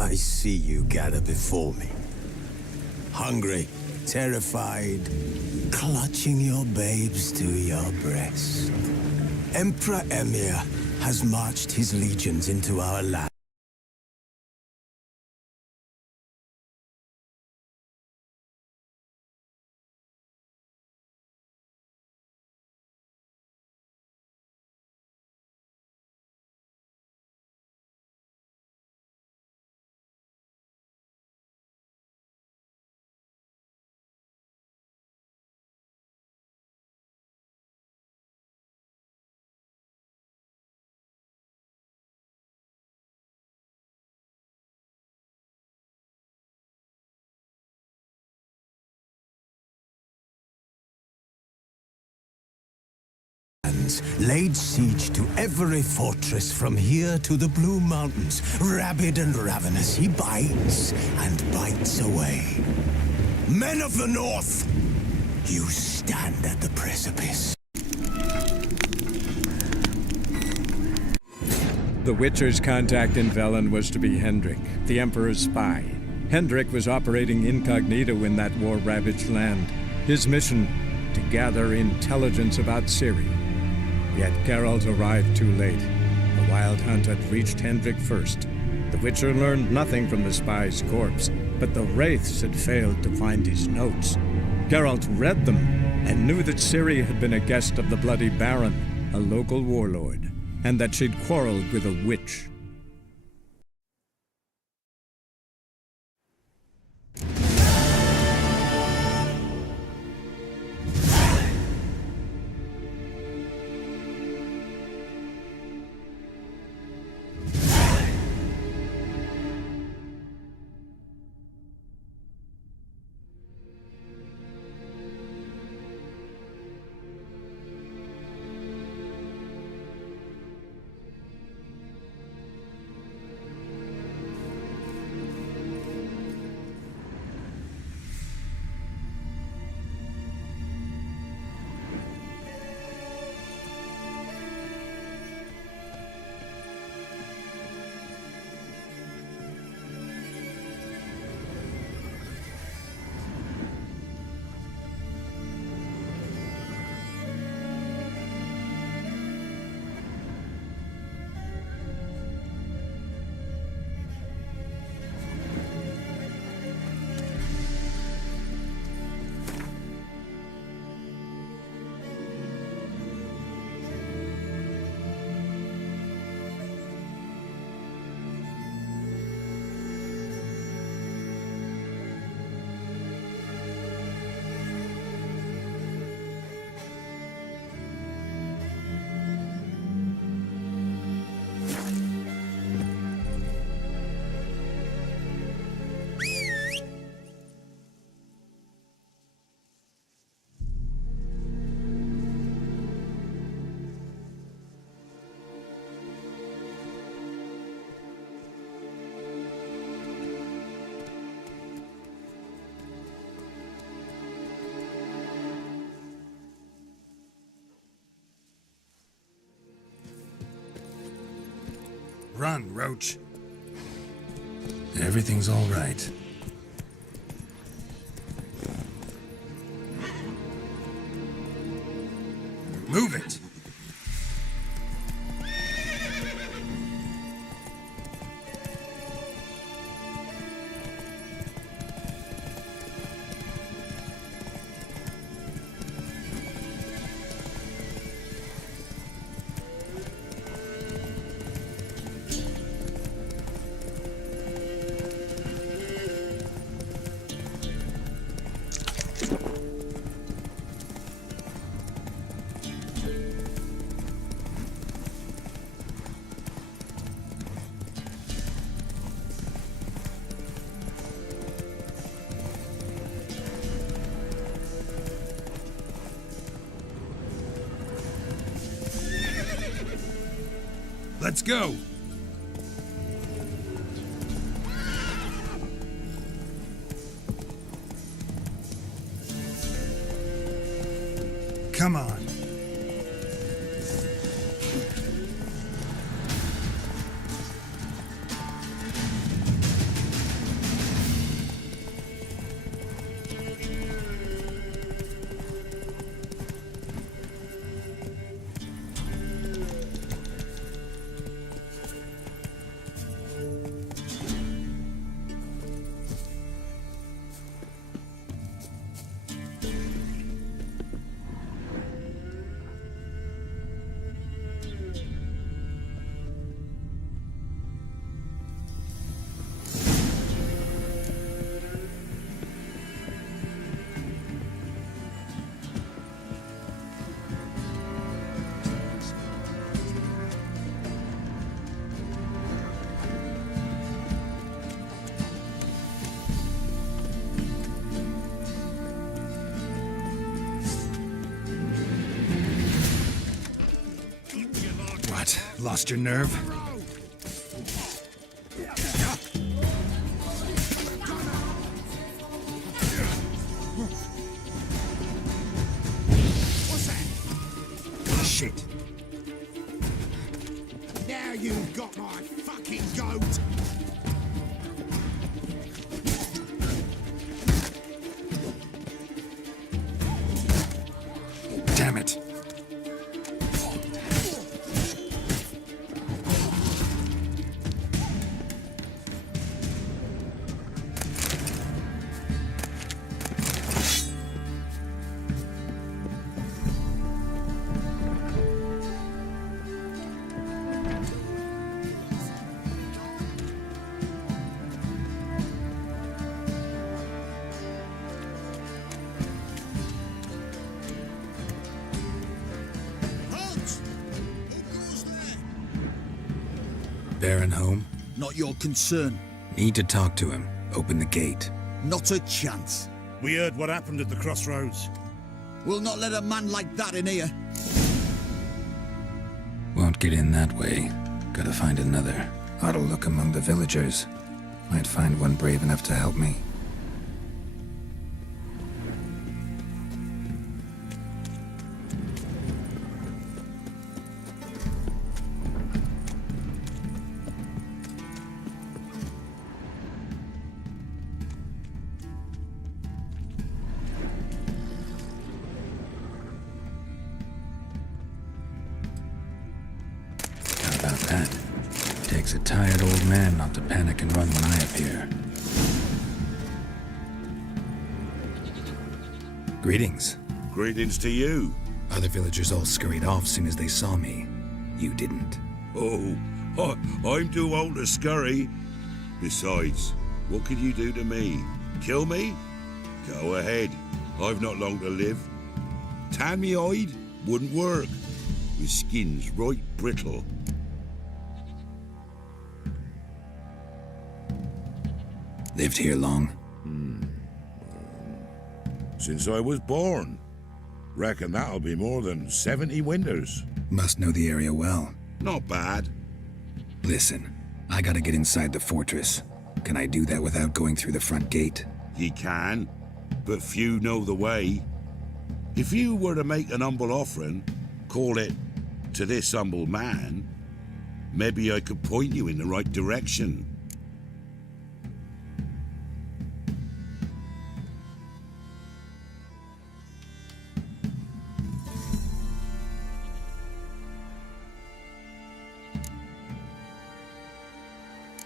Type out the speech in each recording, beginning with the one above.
I see you gather before me. Hungry, terrified, clutching your babes to your breast. Emperor Emir has marched his legions into our land. Laid siege to every fortress from here to the Blue Mountains. Rabid and ravenous, he bites and bites away. Men of the North, you stand at the precipice. The Witcher's contact in Velen was to be Hendrik, the Emperor's spy. Hendrik was operating incognito in that war-ravaged land. His mission, to gather intelligence about Ciri. Yet Geralt arrived too late. The Wild Hunt had reached Hendrik first. The Witcher learned nothing from the spy's corpse, but the Wraiths had failed to find his notes. Geralt read them and knew that Ciri had been a guest of the Bloody Baron, a local warlord, and that she'd quarreled with a witch. Run, Roach. Everything's all right. Move it! Let's go! Come on. Lost your nerve? What's that? Shit. Now you've got my fucking goat! Damn it. Halt! Who goes there? Baron home? Not your concern. Need to talk to him. Open the gate. Not a chance. We heard what happened at the crossroads. We'll not let a man like that in here. Won't get in that way. Gotta find another. Ought to look among the villagers. Might find one brave enough to help me. How about that? Takes a tired old man not to panic and run when I appear. Greetings. Greetings to you. Other villagers all scurried off soon as they saw me. You didn't. Oh, I'm too old to scurry. Besides, what could you do to me? Kill me? Go ahead. I've not long to live. Tan me hide? Wouldn't work. My skin's right brittle. Lived here long? Since I was born. Reckon that'll be more than 70 winters. Must know the area well. Not bad. Listen, I gotta get inside the fortress. Can I do that without going through the front gate? Ye can, but few know the way. If you were to make an humble offering, call it to this humble man, maybe I could point you in the right direction.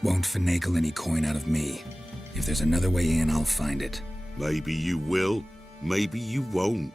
Won't finagle any coin out of me. If there's another way in, I'll find it. Maybe you will, maybe you won't.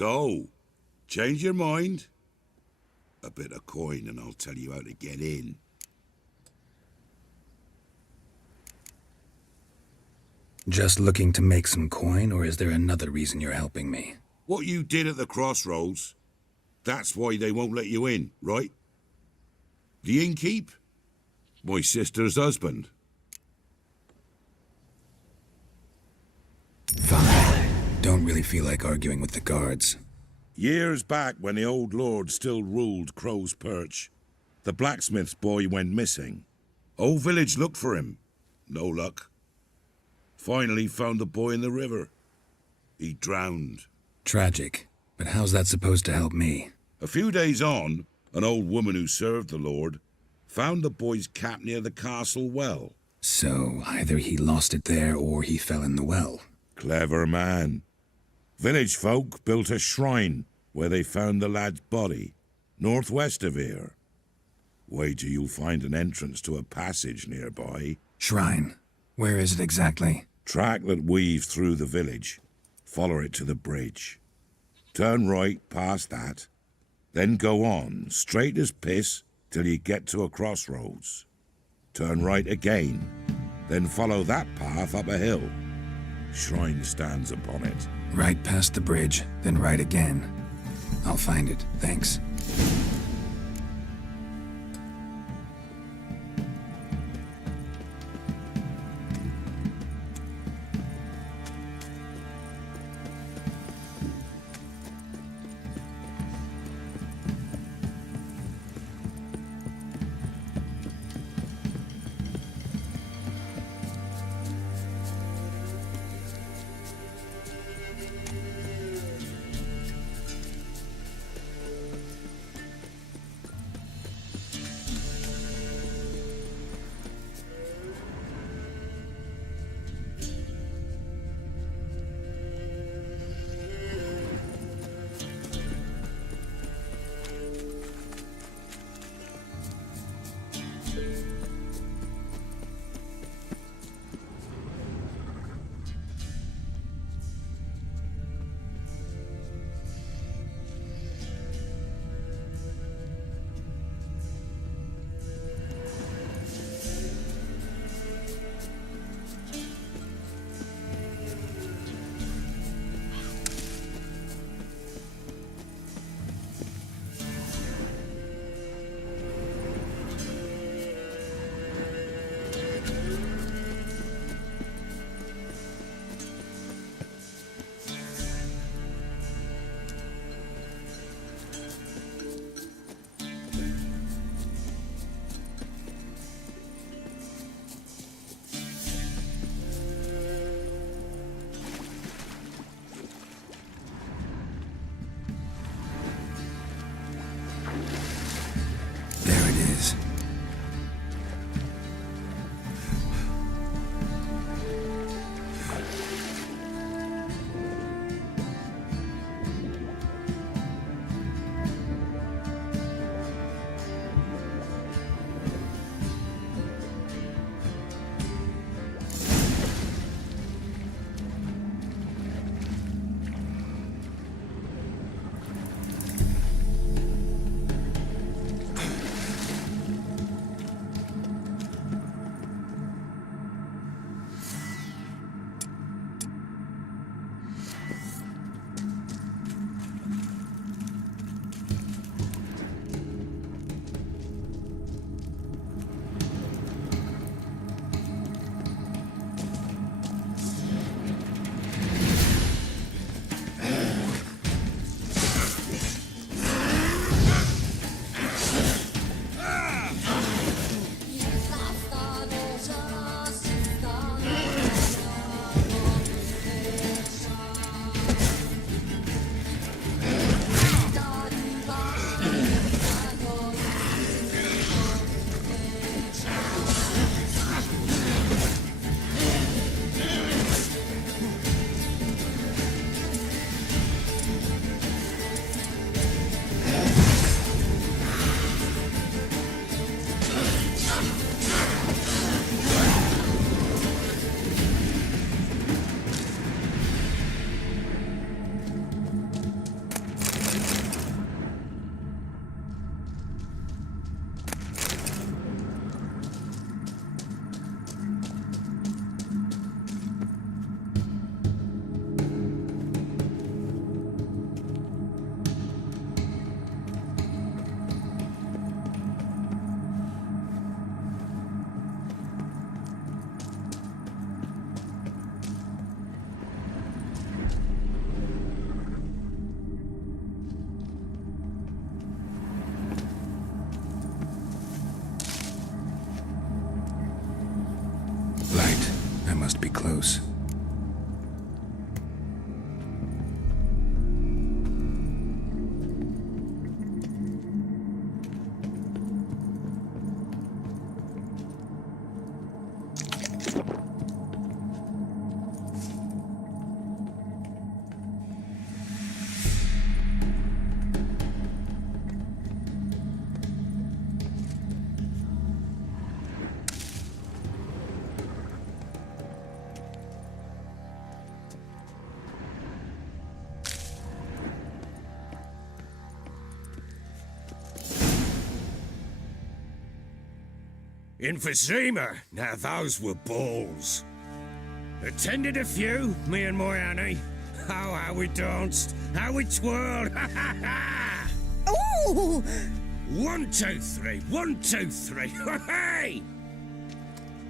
So, change your mind? A bit of coin and I'll tell you how to get in. Just looking to make some coin, or is there another reason you're helping me? What you did at the crossroads, that's why they won't let you in, right? The innkeep? My sister's husband. Fine. Don't really feel like arguing with the guards. Years back, when the old lord still ruled Crow's Perch, the blacksmith's boy went missing. Whole village looked for him. No luck. Finally found the boy in the river. He drowned. Tragic. But how's that supposed to help me? A few days on, an old woman who served the lord found the boy's cap near the castle well. So, either he lost it there or he fell in the well. Clever man. Village folk built a shrine where they found the lad's body, northwest of here. Wait till you'll find an entrance to a passage nearby. Shrine. Where is it exactly? Track that weaves through the village. Follow it to the bridge. Turn right past that. Then go on, straight as piss, till you get to a crossroads. Turn right again. Then follow that path up a hill. Shrine stands upon it. Right past the bridge, then right again. I'll find it, thanks. Emphysema. Now those were balls. Attended a few, me and my Annie. Oh, how we danced, how we twirled. Ha ha ha! Ooh! 1, 2, 3. 1, 2, 3. Hey!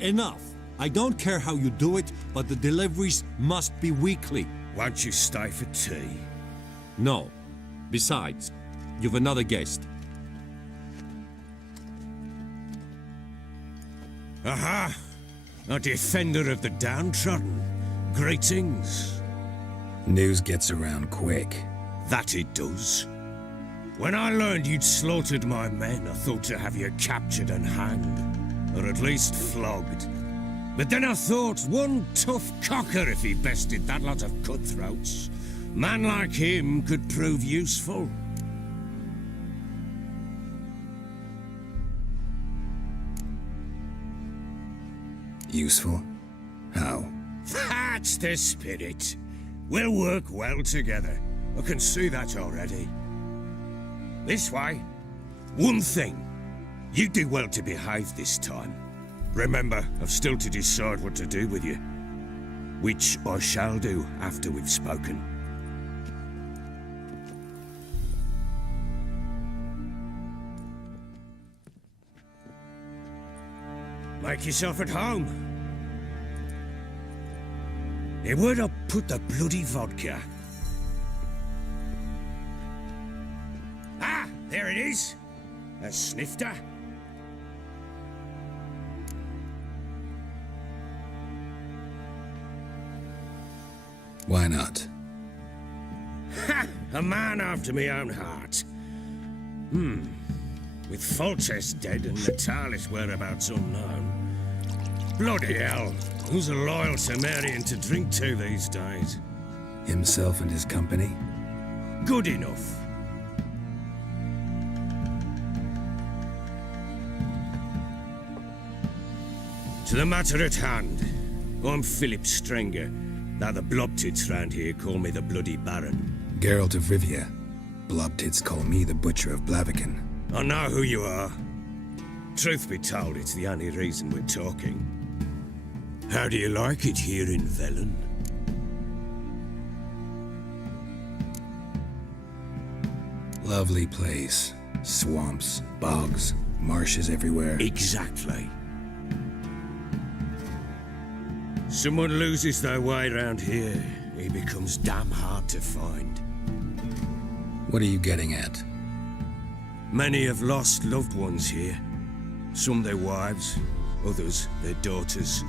Enough. I don't care how you do it, but the deliveries must be weekly. Won't you stay for tea? No. Besides, you've another guest. Aha! A defender of the downtrodden. Greetings. News gets around quick. That it does. When I learned you'd slaughtered my men, I thought to have you captured and hanged. Or at least flogged. But then I thought, one tough cocker if he bested that lot of cutthroats. Man like him could prove useful. Useful? How? That's the spirit. We'll work well together. I can see that already. This way. One thing. You do well to behave this time. Remember, I've still to decide what to do with you. Which I shall do after we've spoken. Make yourself at home. Now, where'd I put the bloody vodka? Ah, there it is. A snifter. Why not? Ha! A man after my own heart. With Foltest dead and Natalis' whereabouts unknown. Bloody hell. Who's a loyal Sumerian to drink to these days? Himself and his company? Good enough. To the matter at hand. I'm Philip Strenger. Now the blobtits round here call me the Bloody Baron. Geralt of Rivia. Blobtits call me the Butcher of Blaviken. I know who you are. Truth be told, it's the only reason we're talking. How do you like it here in Velen? Lovely place. Swamps, bogs, marshes everywhere. Exactly. Someone loses their way around here, he becomes damn hard to find. What are you getting at? Many have lost loved ones here. Some their wives, others their daughters.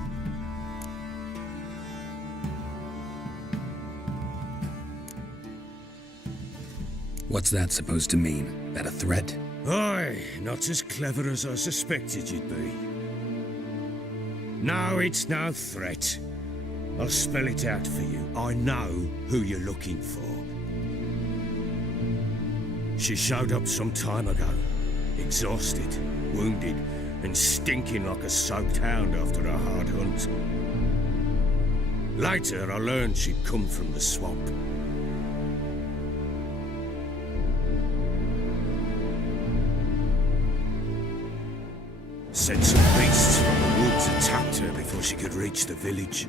What's that supposed to mean? That a threat? Aye, not as clever as I suspected you'd be. No, it's no threat. I'll spell it out for you. I know who you're looking for. She showed up some time ago. Exhausted, wounded, and stinking like a soaked hound after a hard hunt. Later, I learned she'd come from the swamp. Said some beasts from the woods attacked her before she could reach the village.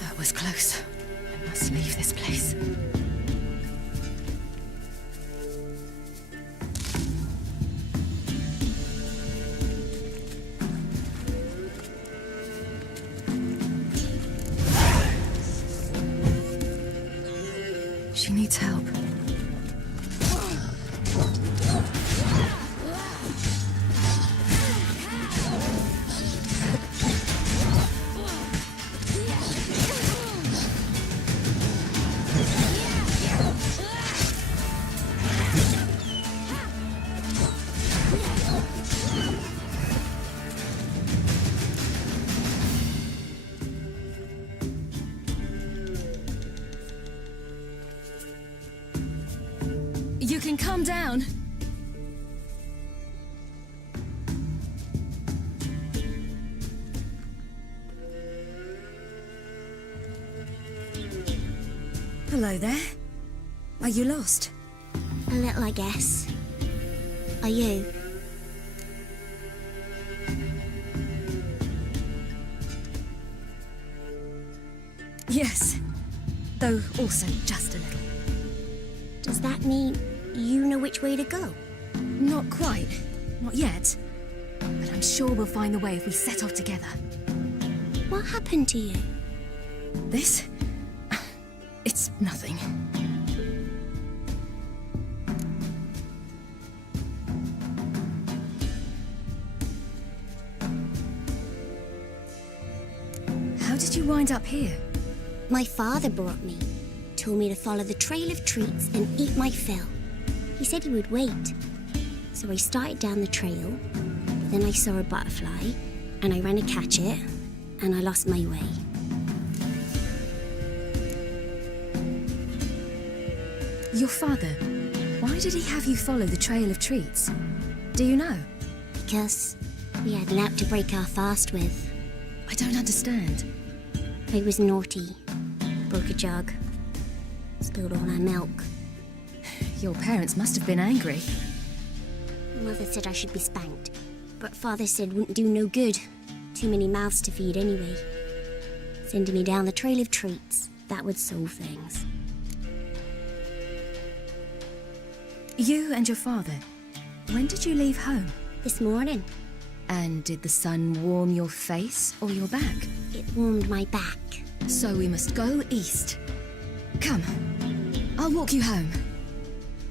That was close. You can calm down. Hello there. Are you lost? A little, I guess. Are you? Yes. Though also just a little. Does that mean you know which way to go? Not quite. Not yet. But I'm sure we'll find the way if we set off together. What happened to you? This? It's nothing. How did you wind up here? My father brought me. Told me to follow the trail of treats and eat my fill. He said he would wait. So I started down the trail, but then I saw a butterfly, and I ran to catch it, and I lost my way. Your father, why did he have you follow the trail of treats? Do you know? Because we had an out to break our fast with. I don't understand. I was naughty. Broke a jug. Spilled all our milk. Your parents must have been angry. Mother said I should be spanked, but Father said wouldn't do no good. Too many mouths to feed anyway. Sending me down the trail of treats, that would solve things. You and your father, when did you leave home? This morning. And did the sun warm your face or your back? It warmed my back. So we must go east. Come, I'll walk you home.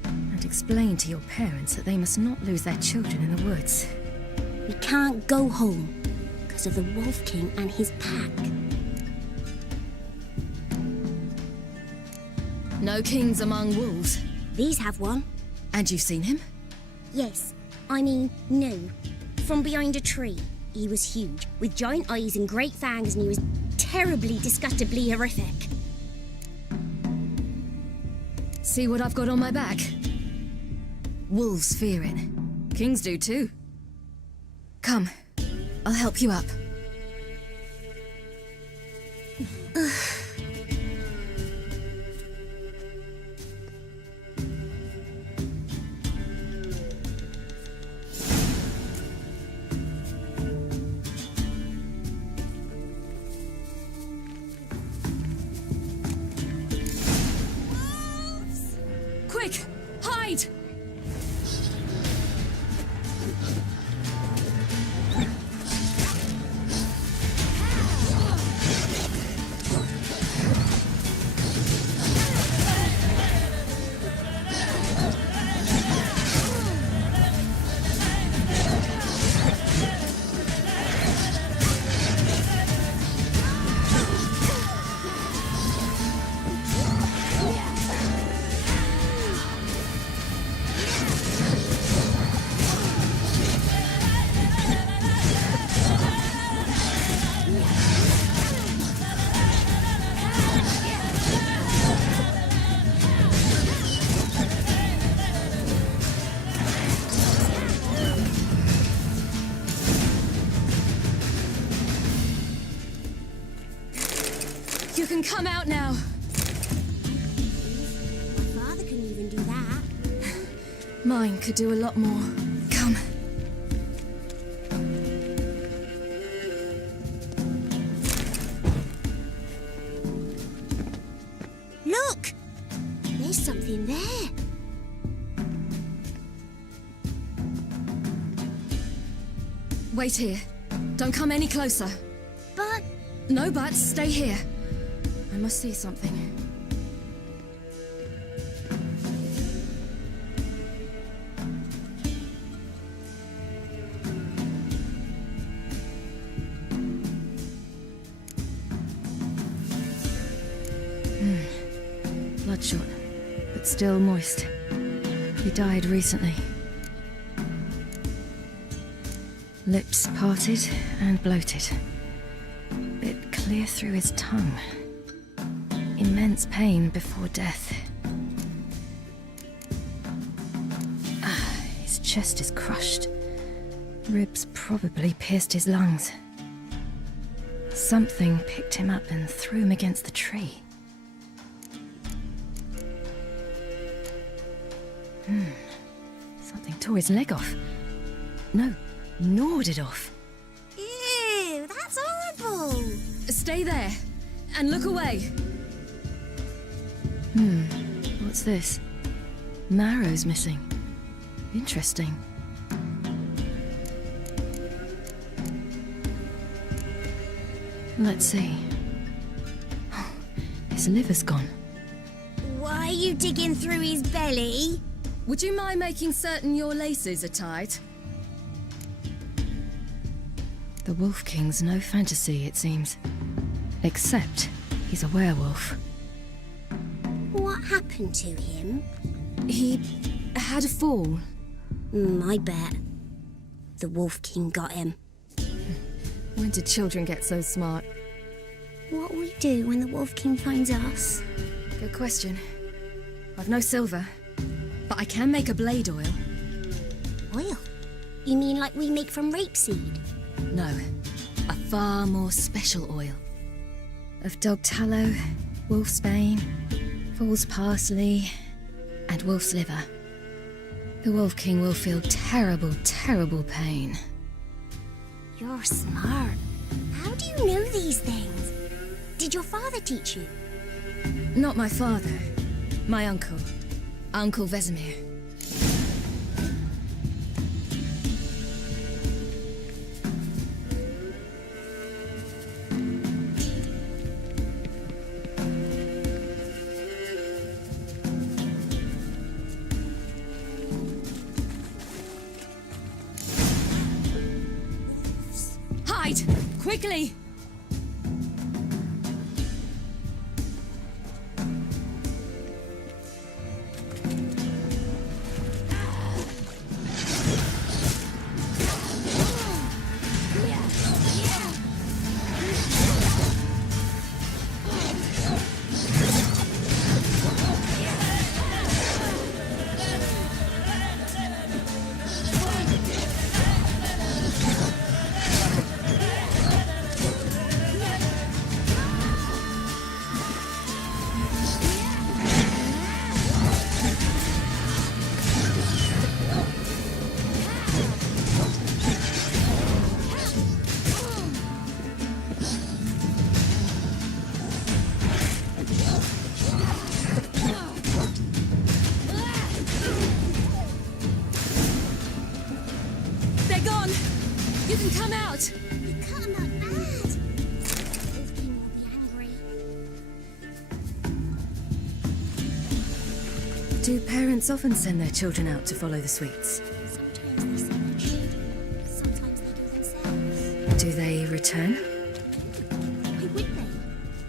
And explain to your parents that they must not lose their children in the woods. We can't go home because of the Wolf King and his pack. No kings among wolves. These have one. And you've seen him? Yes. I mean, no. From behind a tree. He was huge, with giant eyes and great fangs, and he was terribly, disgustingly horrific. See what I've got on my back? Wolves fear it. Kings do too. Come, I'll help you up. Quick, hide! You can come out now. My father couldn't even do that. Mine could do a lot more. Come. Look! There's something there. Wait here. Don't come any closer. But... No buts. Stay here. I must see something. Bloodshot, but still moist. He died recently. Lips parted and bloated. Bit clear through his tongue. Immense pain before death. chest is crushed. Ribs probably pierced his lungs. Something picked him up and threw him against the tree. Something tore his leg off. No, gnawed it off. Ew, that's horrible. Stay there and look away. What's this? Marrow's missing. Interesting. Let's see. His liver's gone. Why are you digging through his belly? Would you mind making certain your laces are tied? The Wolf King's no fantasy, it seems. Except he's a werewolf. What happened to him? He had a fall. I bet. The Wolf King got him. When did children get so smart? What will we do when the Wolf King finds us? Good question. I've no silver, but I can make a blade oil. Oil? You mean like we make from rapeseed? No, a far more special oil. Of dog tallow, wolf's bane, fool's parsley, and wolf's liver. The Wolf King will feel terrible, terrible pain. You're smart. How do you know these things? Did your father teach you? Not my father. My uncle. Uncle Vesemir. Hide! Quickly! They're gone! You can come out! You cut him out bad. The Wolf King will be angry. Do parents often send their children out to follow the sweets? Sometimes they send their children. Sometimes they go themselves. Do they return? Why would they?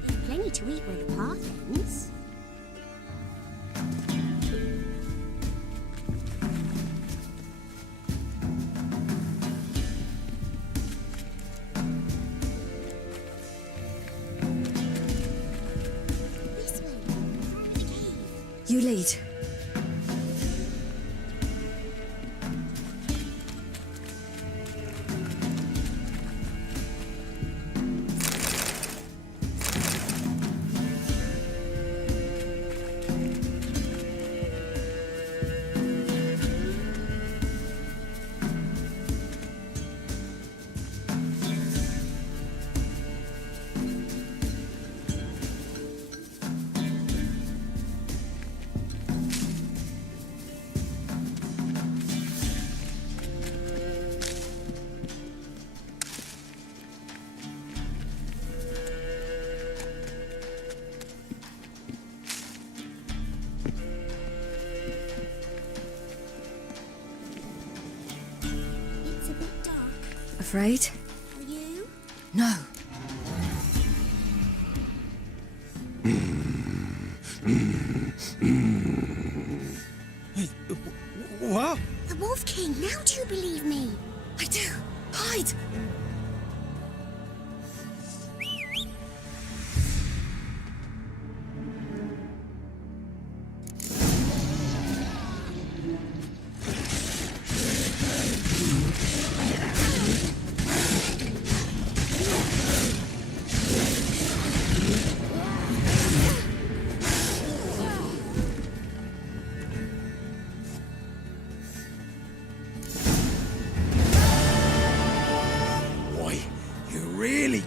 There's plenty to eat where the path ends. This way, through the cave. You lead. It's a bit dark. Afraid? Are you? No. What? The Wolf King, now do you believe me? I do. Hide!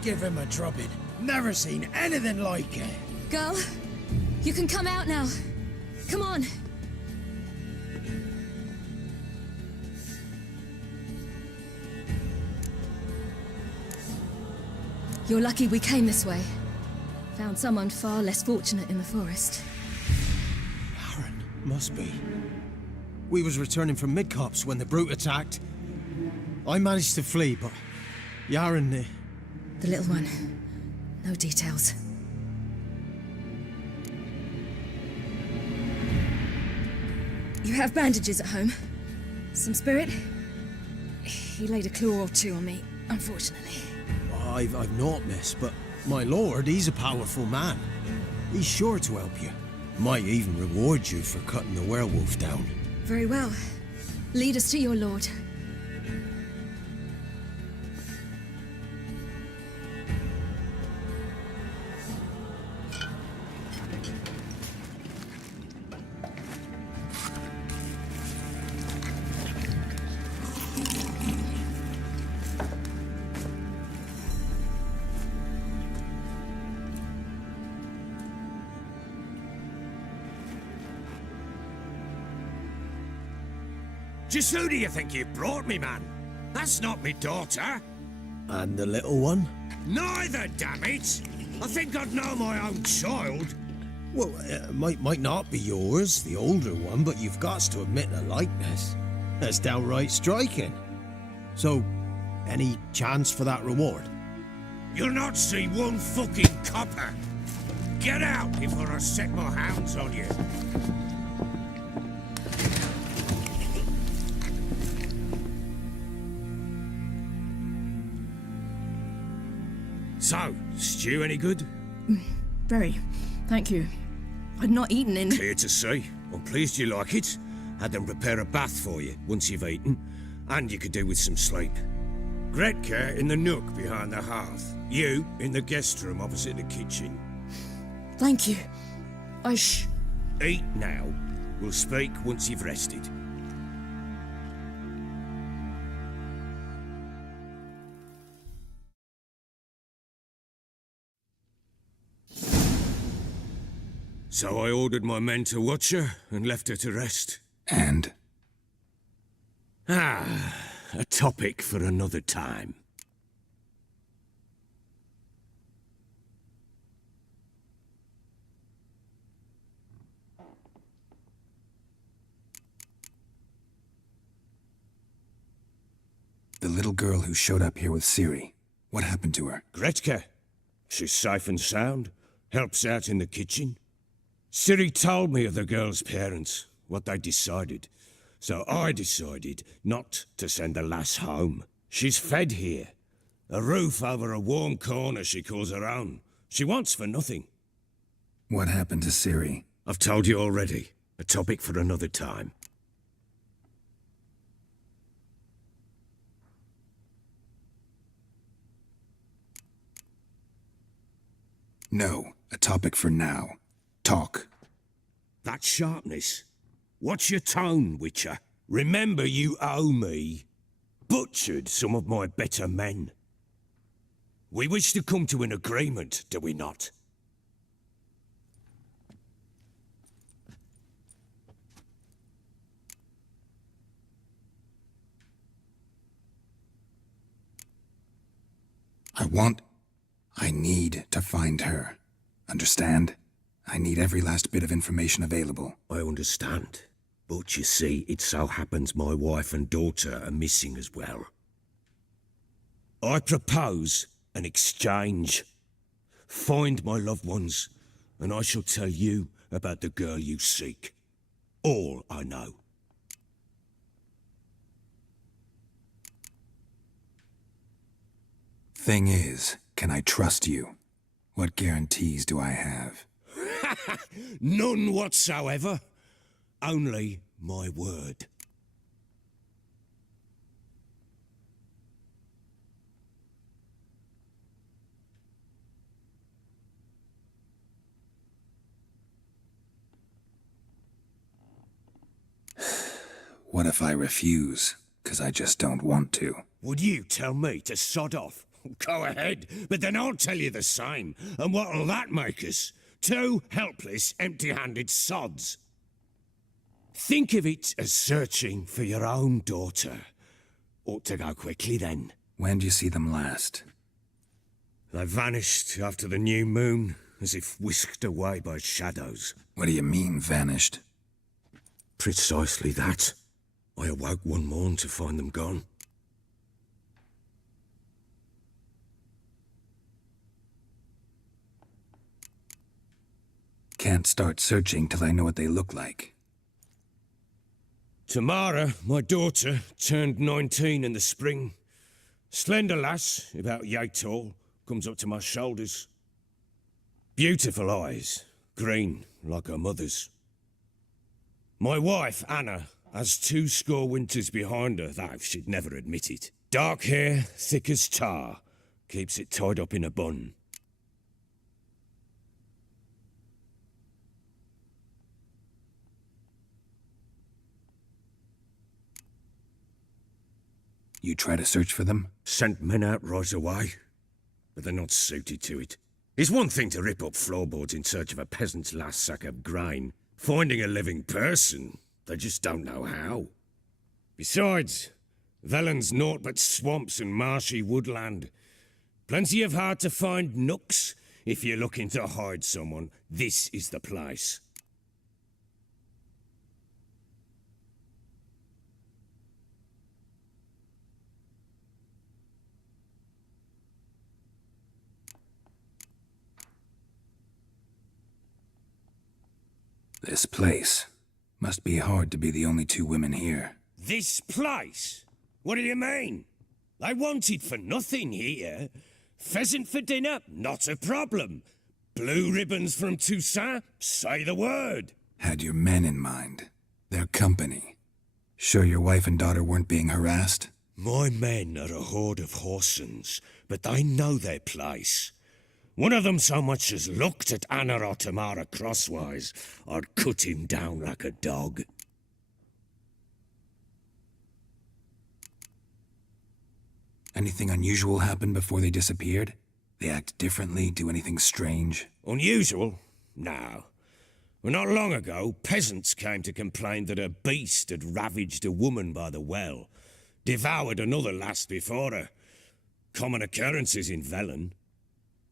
give him a drubbing. Never seen anything like it. Girl, you can come out now. Come on. You're lucky we came this way. Found someone far less fortunate in the forest. Aaron, must be. We was returning from Midcops when the brute attacked. I managed to flee, but Yaren... The little one. No details. You have bandages at home? Some spirit? He laid a claw or two on me, unfortunately. I've not, miss, but my lord, he's a powerful man. He's sure to help you. Might even reward you for cutting the werewolf down. Very well. Lead us to your lord. Just who do you think you brought me, man? That's not me daughter. And the little one? Neither, damn it! I think I'd know my own child. Well, might not be yours, the older one, but you've got to admit the likeness. That's downright striking. So, any chance for that reward? You'll not see one fucking copper. Get out before I set my hounds on you. So, stew any good? Very. Thank you. I'd not eaten in... Clear to see. I'm pleased you like it. Had them prepare a bath for you once you've eaten, and you could do with some sleep. Gretka in the nook behind the hearth. You in the guest room opposite the kitchen. Thank you. Eat now. We'll speak once you've rested. So I ordered my men to watch her and left her to rest. And? A topic for another time. The little girl who showed up here with Ciri. What happened to her? Gretka. She's safe and sound. Helps out in the kitchen. Ciri told me of the girl's parents, what they decided. So I decided not to send the lass home. She's fed here. A roof over a warm corner she calls her own. She wants for nothing. What happened to Ciri? I've told you already. A topic for another time. No, a topic for now. Talk. That sharpness. What's your tone, Witcher? Remember you owe me. Butchered some of my better men. We wish to come to an agreement, do we not? I need to find her. Understand? I need every last bit of information available. I understand. But you see, it so happens my wife and daughter are missing as well. I propose an exchange. Find my loved ones, and I shall tell you about the girl you seek. All I know. Thing is, can I trust you? What guarantees do I have? None whatsoever. Only my word. What if I refuse? 'Cause I just don't want to. Would you tell me to sod off? Go ahead, but then I'll tell you the same. And what'll that make us? Two helpless, empty-handed sods. Think of it as searching for your own daughter. Ought to go quickly then. When did you see them last? They vanished after the new moon, as if whisked away by shadows. What do you mean, vanished? Precisely that. I awoke one morn to find them gone. Can't start searching till I know what they look like. Tamara, my daughter, turned 19 in the spring. Slender lass, about yay tall, comes up to my shoulders. Beautiful eyes, green like her mother's. My wife, Anna, has 20 winters behind her, though she'd never admit it. Dark hair, thick as tar, keeps it tied up in a bun. You try to search for them? Sent men out right away, but they're not suited to it. It's one thing to rip up floorboards in search of a peasant's last sack of grain. Finding a living person, they just don't know how. Besides, Velen's naught but swamps and marshy woodland. Plenty of hard-to-find nooks. If you're looking to hide someone, this is the place. This place. Must be hard to be the only two women here. This place? What do you mean? I wanted for nothing here. Pheasant for dinner? Not a problem. Blue ribbons from Toussaint? Say the word. Had your men in mind. Their company. Sure your wife and daughter weren't being harassed? My men are a horde of whoresons, but they know their place. One of them so much as looked at Anna or Tamara crosswise, I'd cut him down like a dog. Anything unusual happen before they disappeared? They act differently, do anything strange? Unusual? No. Well, not long ago, peasants came to complain that a beast had ravaged a woman by the well, devoured another lass before her. Common occurrences in Velen.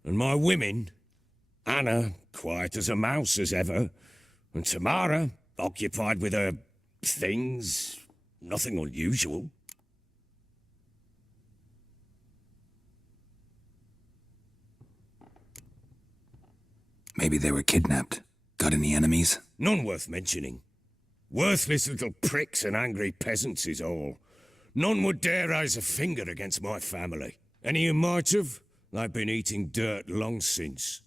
And my women, Anna, quiet as a mouse as ever, and Tamara, occupied with her things, nothing unusual. Maybe they were kidnapped. Got any enemies? None worth mentioning. Worthless little pricks and angry peasants is all. None would dare raise a finger against my family. Any who might have, they've been eating dirt long since.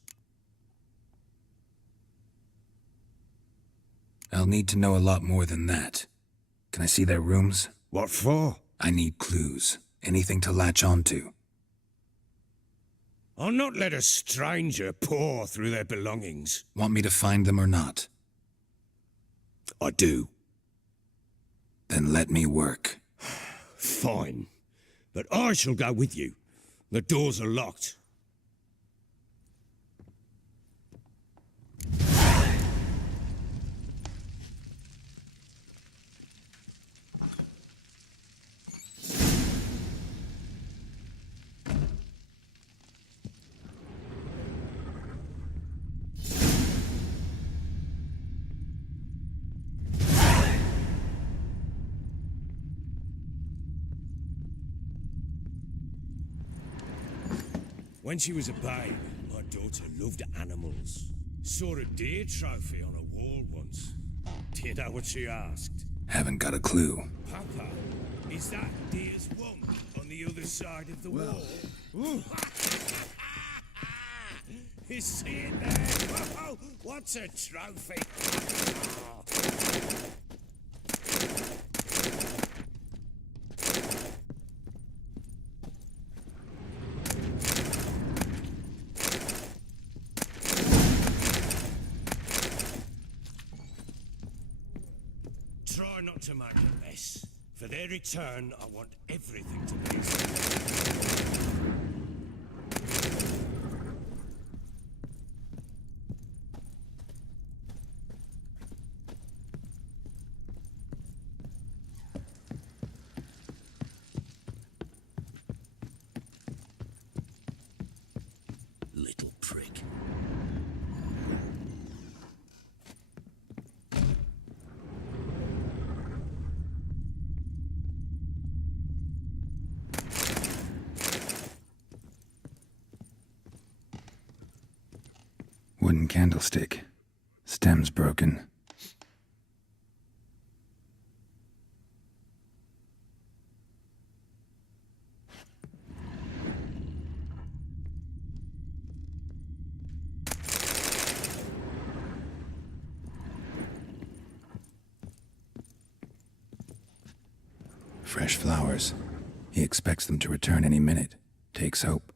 I'll need to know a lot more than that. Can I see their rooms? What for? I need clues. Anything to latch onto. I'll not let a stranger pore through their belongings. Want me to find them or not? I do. Then let me work. Fine. But I shall go with you. The doors are locked. When she was a babe, my daughter loved animals. Saw a deer trophy on a wall once. Do you know what she asked? Haven't got a clue. Papa, is that deer's womb on the other side of the wall? You see it there? Whoa, what's a trophy? Try not to make a mess. For their return, I want everything to be as Wooden candlestick. Stem's broken. Fresh flowers. He expects them to return any minute. Takes hope.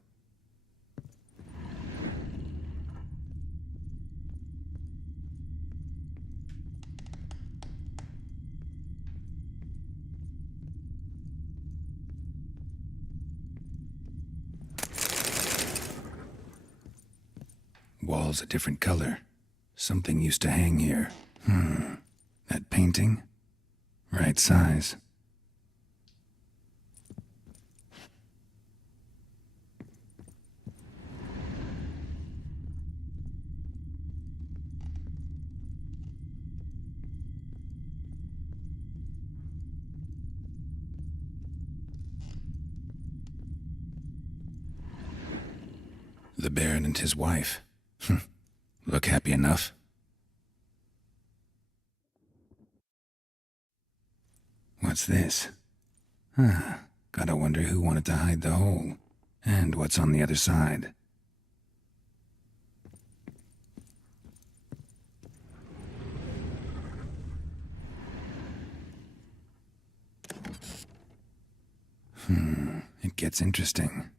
Wall's a different color. Something used to hang here. That painting? Right size. The Baron and his wife. Look happy enough. What's this? Gotta wonder who wanted to hide the hole. And what's on the other side. It gets interesting.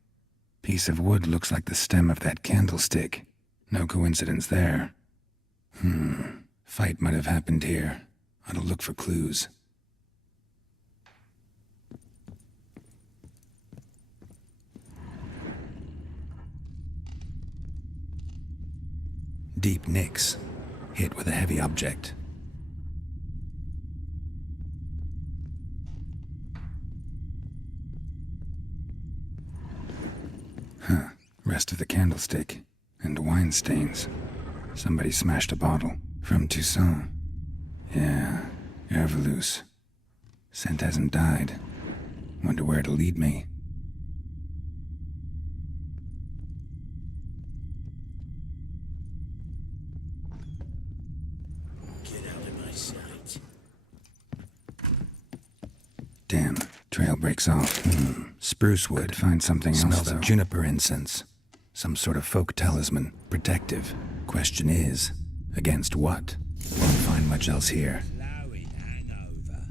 Piece of wood looks like the stem of that candlestick. No coincidence there. Fight might have happened here. Ought to look for clues. Deep nicks. Hit with a heavy object. Rest of the candlestick. And wine stains. Somebody smashed a bottle. From Toussaint. Yeah, Herveloos. Scent hasn't died. Wonder where it'll lead me. Get out of my sight. Damn, trail breaks off. Spruce wood. Could find something else, smells of juniper incense. Some sort of folk talisman. Protective. Question is, against what? Won't find much else here. Flowing hangover.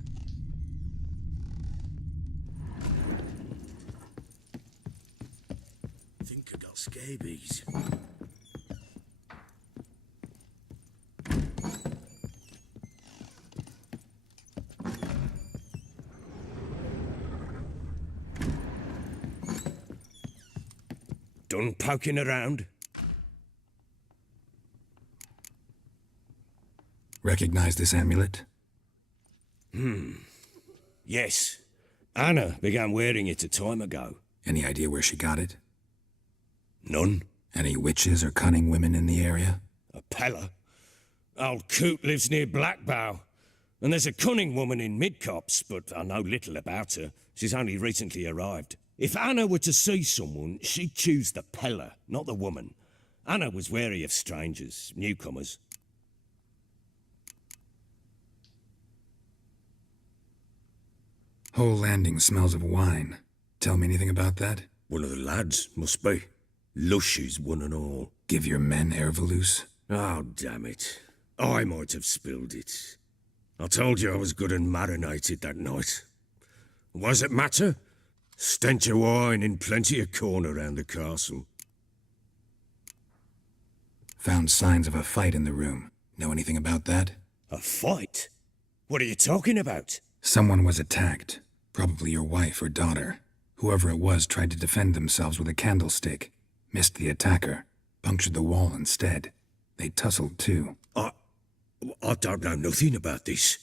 Think I got scabies. Done poking around? Recognize this amulet? Yes. Anna began wearing it a time ago. Any idea where she got it? None. Any witches or cunning women in the area? A Pella. Old Coot lives near Blackbow. And there's a cunning woman in Midcopse, but I know little about her. She's only recently arrived. If Anna were to see someone, she'd choose the Pella, not the woman. Anna was wary of strangers, newcomers. Whole landing smells of wine. Tell me anything about that? One of the lads, must be. Lushes, one and all. Give your men Herveloos? Oh, damn it. I might have spilled it. I told you I was good and marinated that night. What does it matter? Stench of wine in plenty of corn around the castle. Found signs of a fight in the room. Know anything about that? A fight? What are you talking about? Someone was attacked. Probably your wife or daughter. Whoever it was tried to defend themselves with a candlestick. Missed the attacker. Punctured the wall instead. They tussled too. I don't know nothing about this.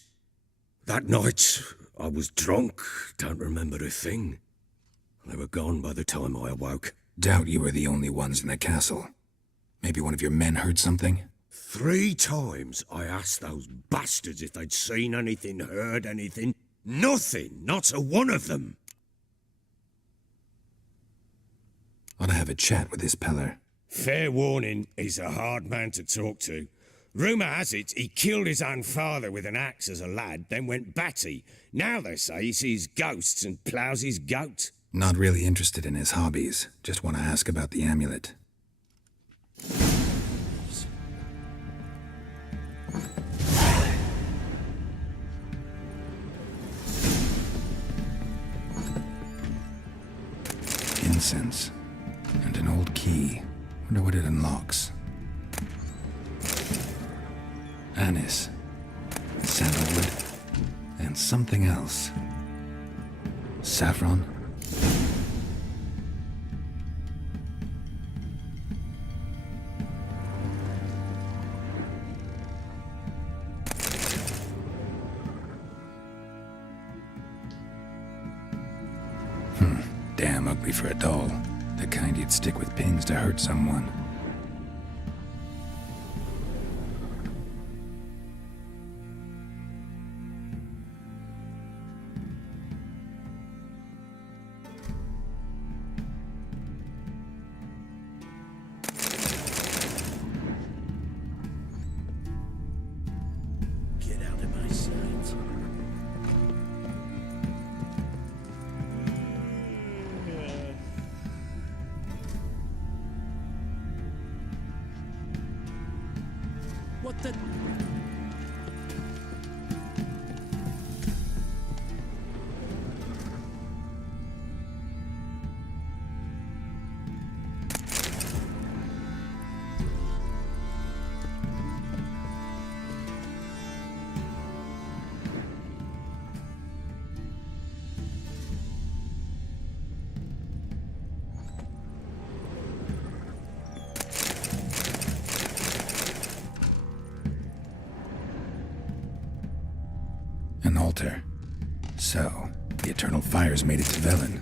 That night, I was drunk. Don't remember a thing. They were gone by the time I awoke. Doubt you were the only ones in the castle. Maybe one of your men heard something? 3 times I asked those bastards if they'd seen anything, heard anything. Nothing, not a one of them. Ought to have a chat with this Peller. Fair warning, he's a hard man to talk to. Rumour has it he killed his own father with an axe as a lad, then went batty. Now they say he sees ghosts and ploughs his goat. Not really interested in his hobbies. Just want to ask about the amulet. Incense. And an old key. Wonder what it unlocks. Anise. Sandalwood. And something else. Saffron. Damn ugly for a doll. The kind you'd stick with pins to hurt someone. Get out of my sight. What the? An altar. So, the eternal fires made it to Velen.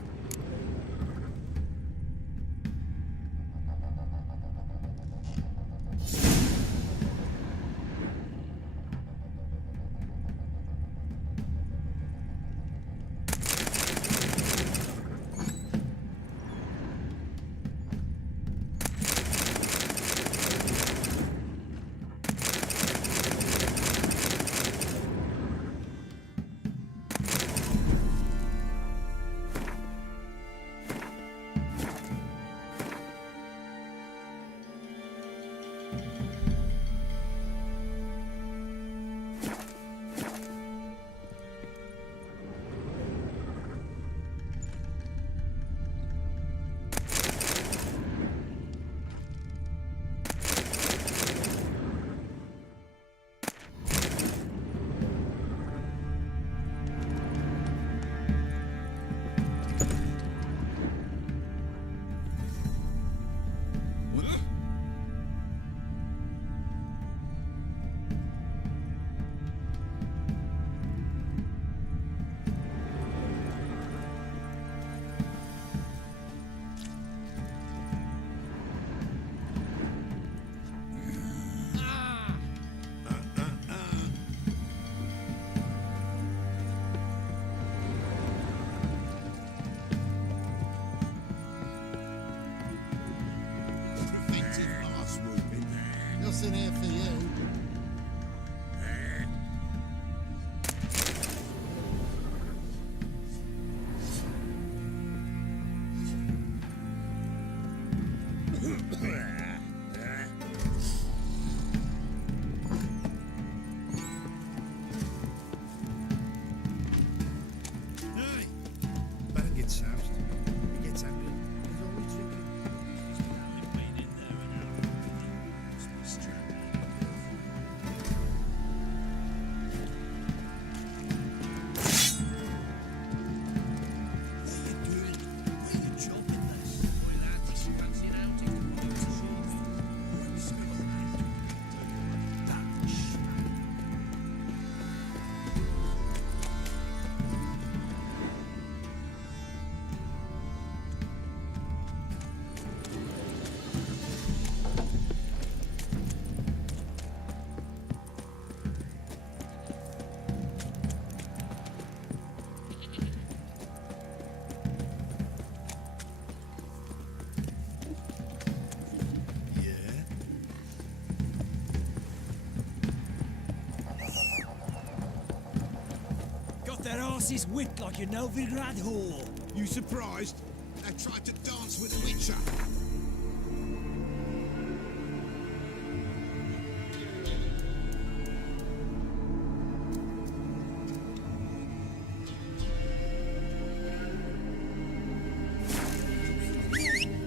boss's wit like a Novigrad whore. You surprised? They tried to dance with a witcher.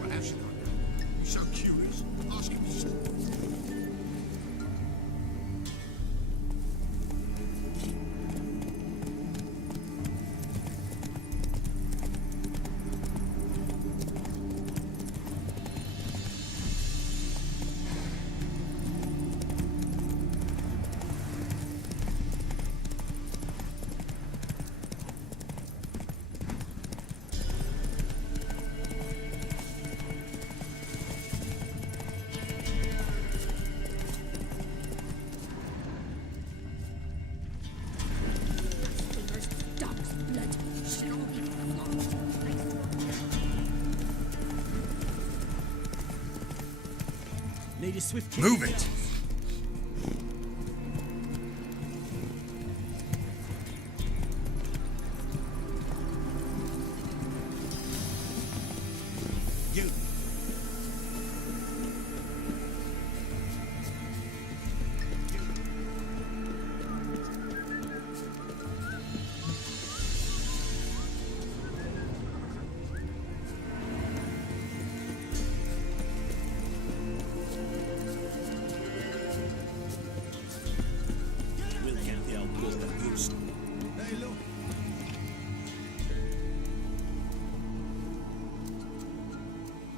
Well, how should I know? So curious. Ask him to stop. Need a swift Move it! You. We'll get the old golden goose. Hey, look.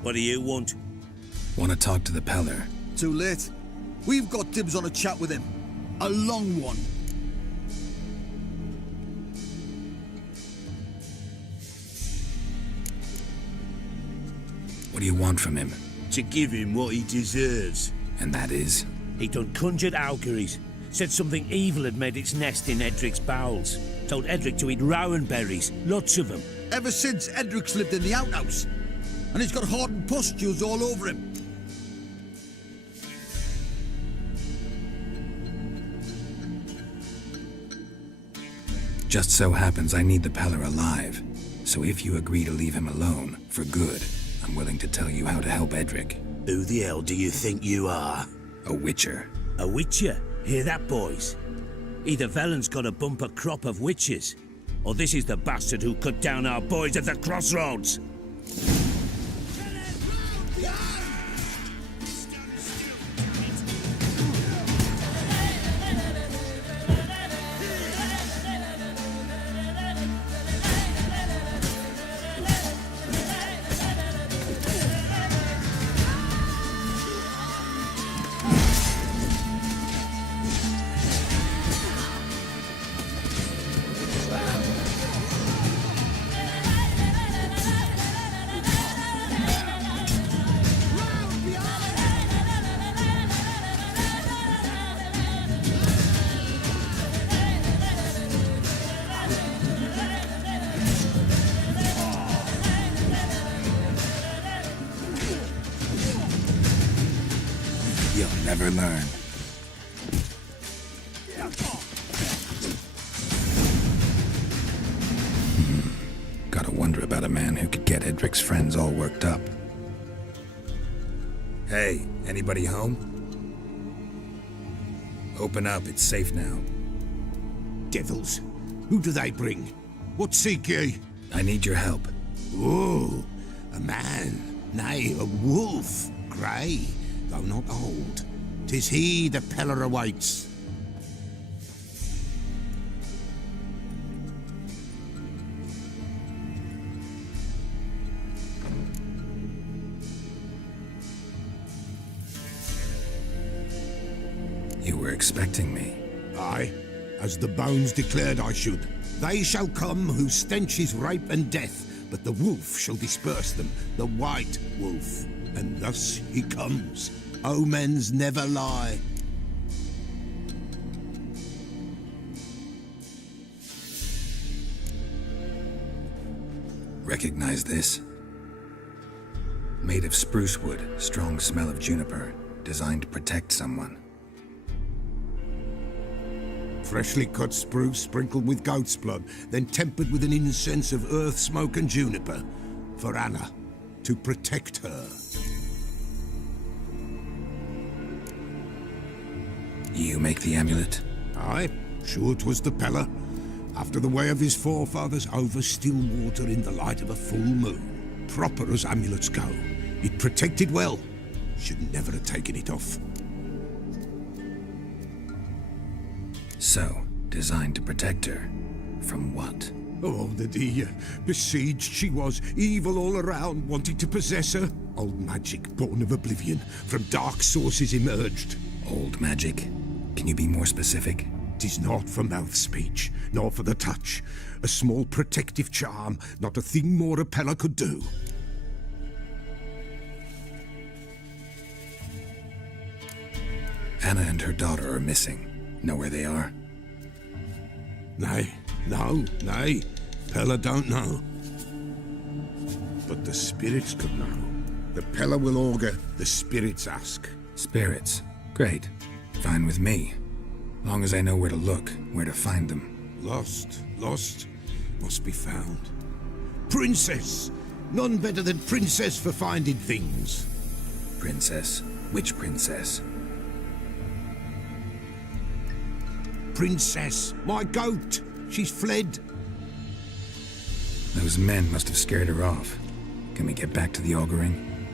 What do you want? Want to talk to the Peller? Too late. We've got dibs on a chat with him. A long one. What do you want from him? To give him what he deserves. And that is? He done conjured auguries. Said something evil had made its nest in Edric's bowels. Told Edric to eat rowan berries, lots of them. Ever since Edric's lived in the outhouse. And he's got hardened pustules all over him. Just so happens I need the Peller alive. So if you agree to leave him alone, for good, I'm willing to tell you how to help Edric. Who the hell do you think you are? A witcher. A witcher? Hear that, boys? Either Velen's got a bumper crop of witches, or this is the bastard who cut down our boys at the crossroads. You'll never learn. Gotta wonder about a man who could get Edric's friends all worked up. Hey, anybody home? Open up, it's safe now. Devils. Who do they bring? What seek ye? I need your help. Oh, a man, nay, a wolf, grey, though not old. 'Tis he the Peller awaits. You were expecting me. Aye, as the bones declared I should. They shall come whose stench is rape and death, but the wolf shall disperse them, the white wolf. And thus he comes. Omens never lie. Recognize this? Made of spruce wood, strong smell of juniper, designed to protect someone. Freshly cut spruce sprinkled with goat's blood, then tempered with an incense of earth, smoke and juniper. For Anna, to protect her. You make the amulet? Aye, sure 'twas the Pella. After the way of his forefathers, over still water in the light of a full moon. Proper as amulets go. It protected well. Should never have taken it off. So, designed to protect her. From what? Oh, the besieged she was, evil all around, wanting to possess her. Old magic, born of oblivion, from dark sources emerged. Old magic? Can you be more specific? 'Tis not for mouth speech, nor for the touch. A small protective charm, not a thing more a Pella could do. Anna and her daughter are missing. Know where they are? Nay, nay. Pella don't know. But the spirits could know. The Pella will augur, the spirits ask. Spirits? Great. Fine with me. Long as I know where to look, where to find them. Lost, must be found. Princess! None better than Princess for finding things. Princess? Which princess? Princess, my goat! She's fled. Those men must have scared her off. Can we get back to the auguring?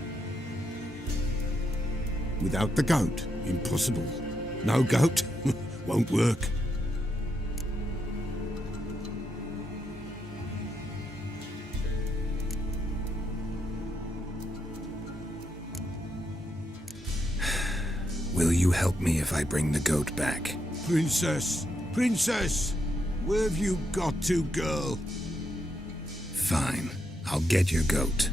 Without the goat, impossible. No goat, won't work. Will you help me if I bring the goat back? Princess! Where have you got to, girl? Fine. I'll get your goat.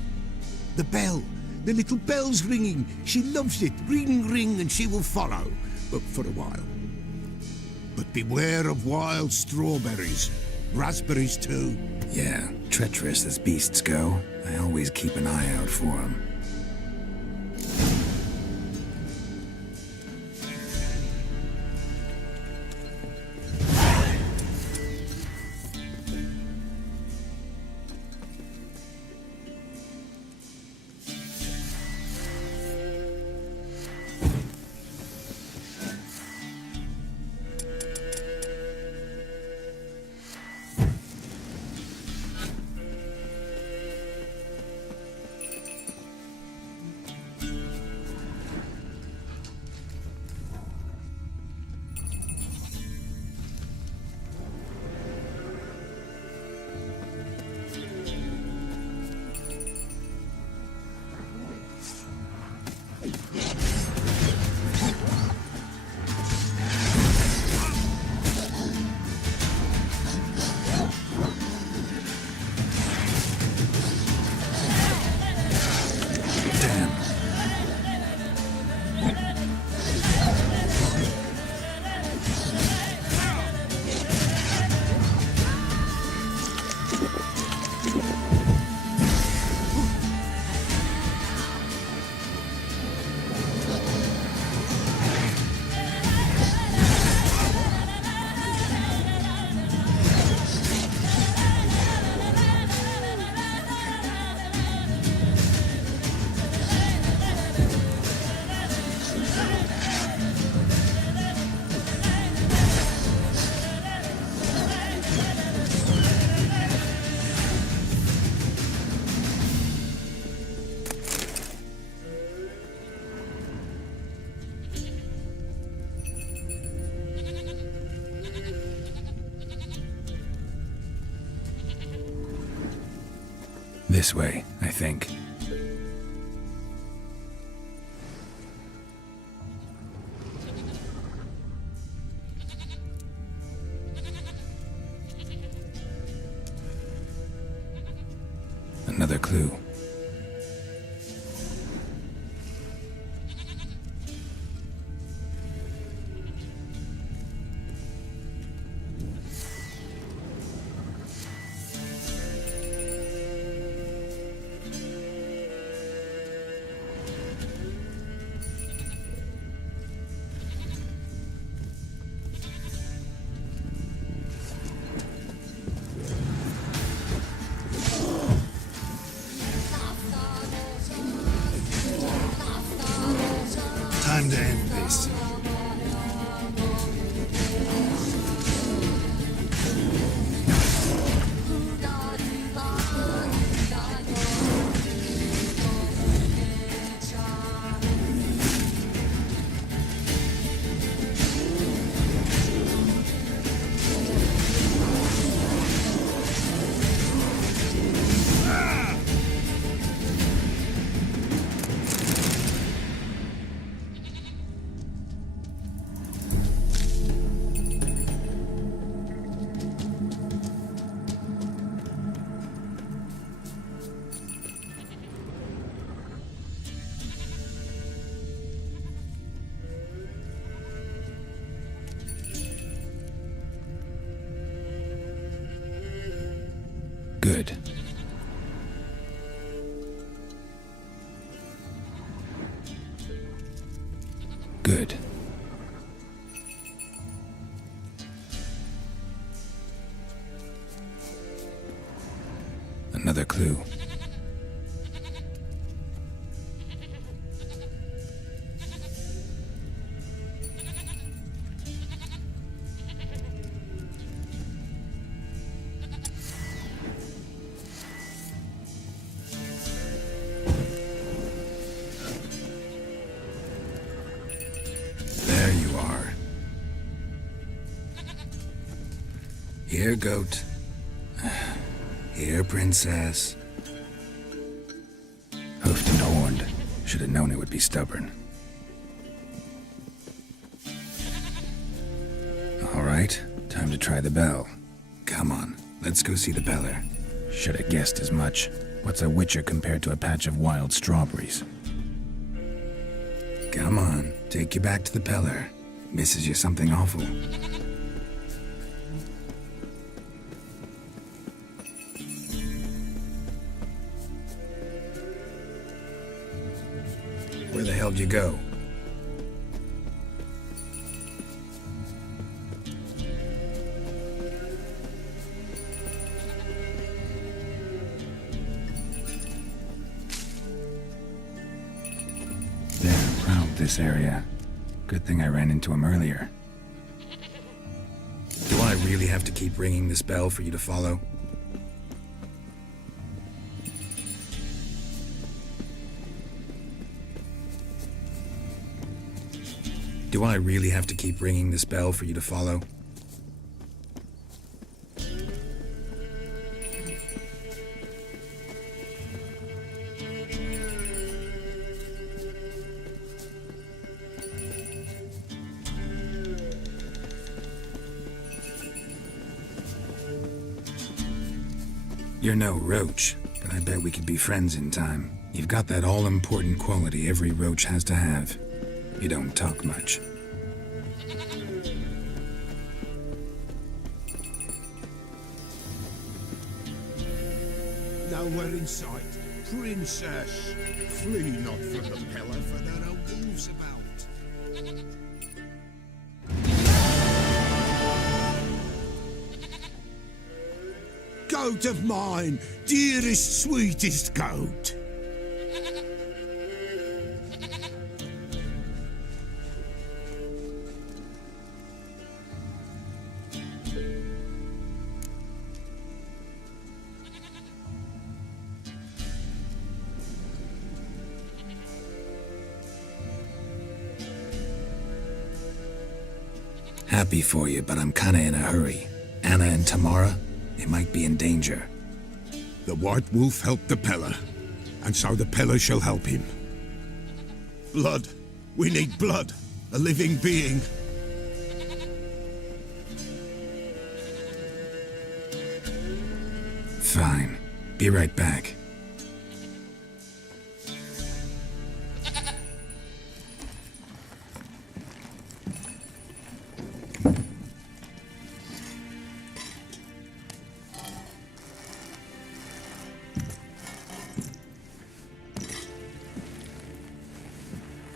The bell! The little bell's ringing. She loves it. Ring, ring, and she will follow. But for a while. But beware of wild strawberries. Raspberries, too. Yeah, treacherous as beasts go. I always keep an eye out for them. This way, I think. Another clue. Good. Good. Another clue. There you are. Here, goat. Here, princess. Hoofed and horned. Should have known it would be stubborn. All right, time to try the bell. Come on, let's go see the beller. Should have guessed as much. What's a witcher compared to a patch of wild strawberries? Come on, take you back to the peller. Misses you something awful. Where the hell'd you go? They're around this area. Good thing I ran into him earlier. Do I really have to keep ringing this bell for you to follow? Do I really have to keep ringing this bell for you to follow? You're no roach, but I bet we could be friends in time. You've got that all-important quality every roach has to have. You don't talk much. Nowhere in sight. Princess, flee not from the pillar, for there are wolves about. Goat of mine, dearest, sweetest goat. Happy for you, but I'm kinda in a hurry. Anna and Tamara, they might be in danger. The White Wolf helped the Peller, and so the Peller shall help him. Blood. We need blood. A living being. Fine. Be right back.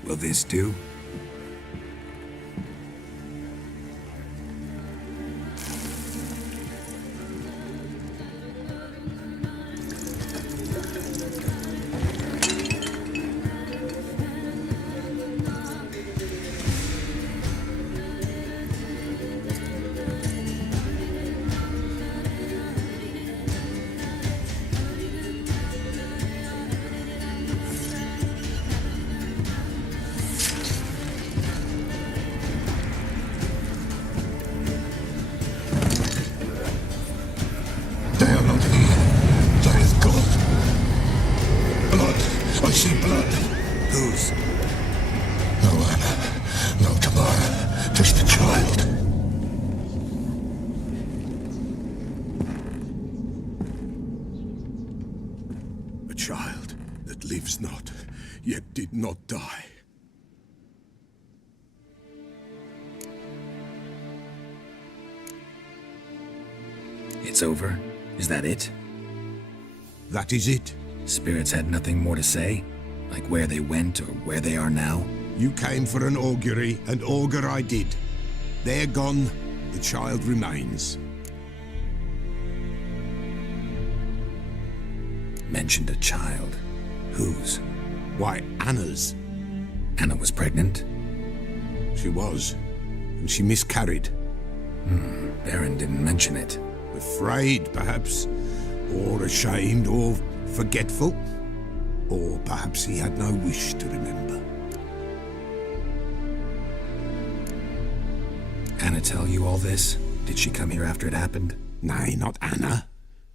Will this do? I see blood. Whose? No Anna, no Tamara, just a child. A child that lives not, yet did not die. It's over? Is that it? That is it. Spirits had nothing more to say? Like where they went or where they are now? You came for an augury, and augur I did. They're gone, the child remains. Mentioned a child. Whose? Why, Anna's. Anna was pregnant? She was, and she miscarried. Baron didn't mention it. Afraid, perhaps, or ashamed, or forgetful. Or perhaps he had no wish to remember. Anna tell you all this? Did she come here after it happened? Nay, not Anna.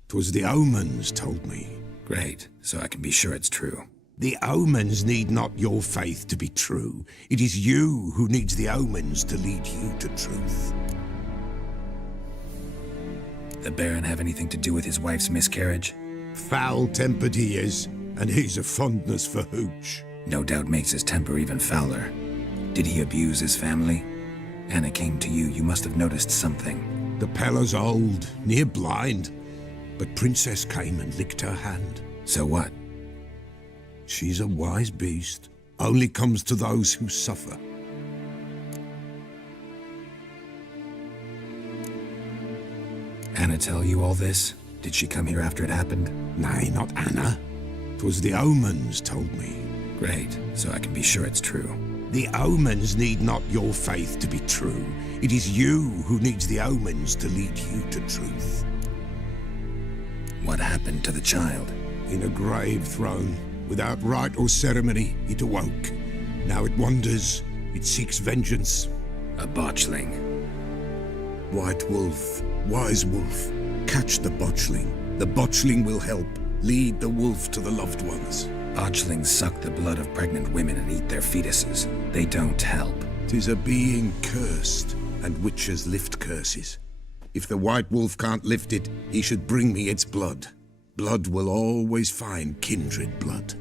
'Twas the omens told me. Great, so I can be sure it's true. The omens need not your faith to be true. It is you who needs the omens to lead you to truth. The Baron have anything to do with his wife's miscarriage? Foul-tempered he is, and he's a fondness for hooch. No doubt makes his temper even fouler. Did he abuse his family? Anna came to you, you must have noticed something. The Pella's old, near blind, but Princess came and licked her hand. So what? She's a wise beast, only comes to those who suffer. Anna tell you all this? Did she come here after it happened? Nay, not Anna. 'Twas the omens told me. Great, so I can be sure it's true. The omens need not your faith to be true. It is you who needs the omens to lead you to truth. What happened to the child? In a grave thrown, without rite or ceremony, it awoke. Now it wanders, it seeks vengeance. A botchling. White wolf, wise wolf, catch the botchling. The botchling will help, lead the wolf to the loved ones. Botchlings suck the blood of pregnant women and eat their fetuses. They don't help. 'Tis a being cursed, and witches lift curses. If the white wolf can't lift it, he should bring me its blood. Blood will always find kindred blood.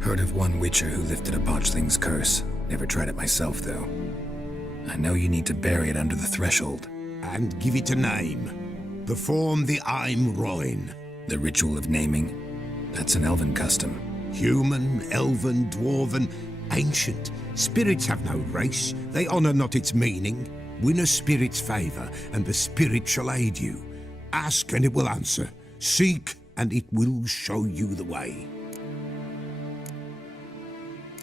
Heard of one witcher who lifted a botchling's curse. Never tried it myself, though. I know you need to bury it under the threshold. And give it a name. Perform the Aim Roin. The ritual of naming? That's an elven custom. Human, elven, dwarven, ancient. Spirits have no race. They honor not its meaning. Win a spirit's favor, and the spirit shall aid you. Ask, and it will answer. Seek, and it will show you the way.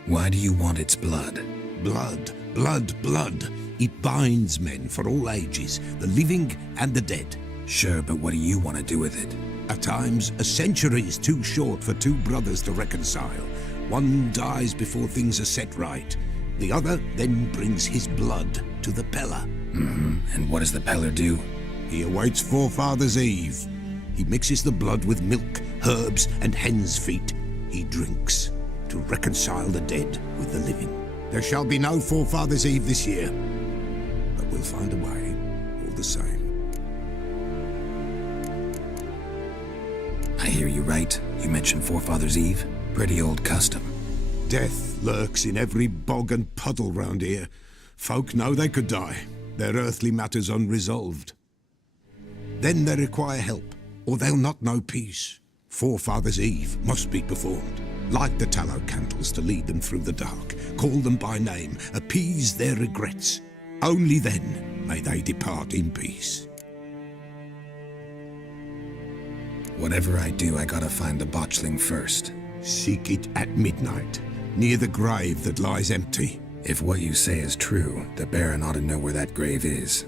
Why do you want its blood? Blood, blood, blood. It binds men for all ages, the living and the dead. Sure, but what do you want to do with it? At times, a century is too short for two brothers to reconcile. One dies before things are set right. The other then brings his blood to the Pella. And what does the Peller do? He awaits Forefathers' Eve. He mixes the blood with milk, herbs, and hen's feet. He drinks to reconcile the dead with the living. There shall be no Forefathers' Eve this year, but we'll find a way, all the same. I hear you right. You mentioned Forefathers' Eve. Pretty old custom. Death lurks in every bog and puddle round here. Folk know they could die, their earthly matters unresolved. Then they require help, or they'll not know peace. Forefathers' Eve must be performed. Light the tallow candles to lead them through the dark. Call them by name, appease their regrets. Only then may they depart in peace. Whatever I do, I gotta find the botchling first. Seek it at midnight, near the grave that lies empty. If what you say is true, the Baron ought to know where that grave is.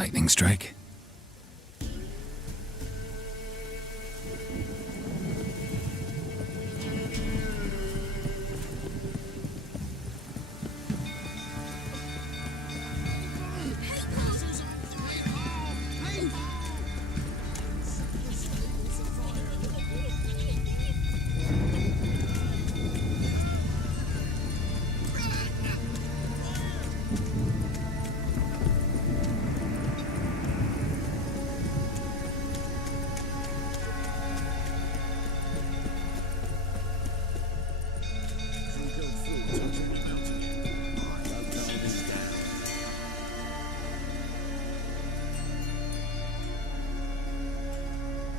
Lightning strike?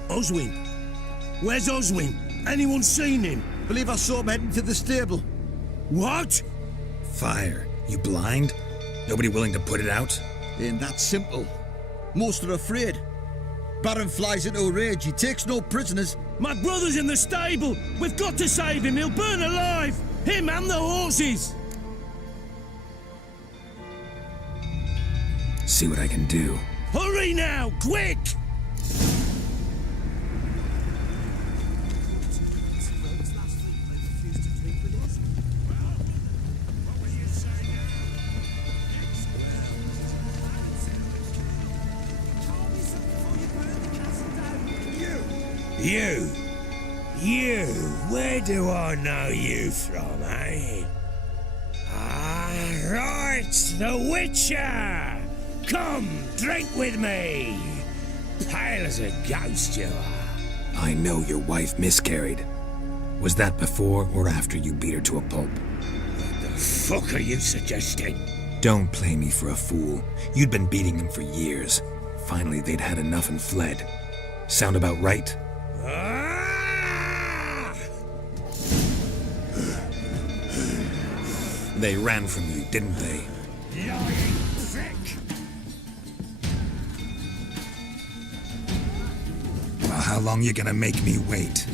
Oswin? Where's Oswin? Anyone seen him? Believe I saw him heading to the stable. What? Fire. You blind? Nobody willing to put it out? Ain't that simple. Most are afraid. Baron flies into a rage. He takes no prisoners. My brother's in the stable. We've got to save him. He'll burn alive. Him and the horses. See what I can do. Hurry now, quick! You, where do I know you from, eh? Ah, right, the Witcher! Come, drink with me! Pale as a ghost you are. I know your wife miscarried. Was that before or after you beat her to a pulp? What the fuck are you suggesting? Don't play me for a fool. You'd been beating them for years. Finally, they'd had enough and fled. Sound about right? They ran from you, didn't they? Lying prick! Well, how long you gonna make me wait?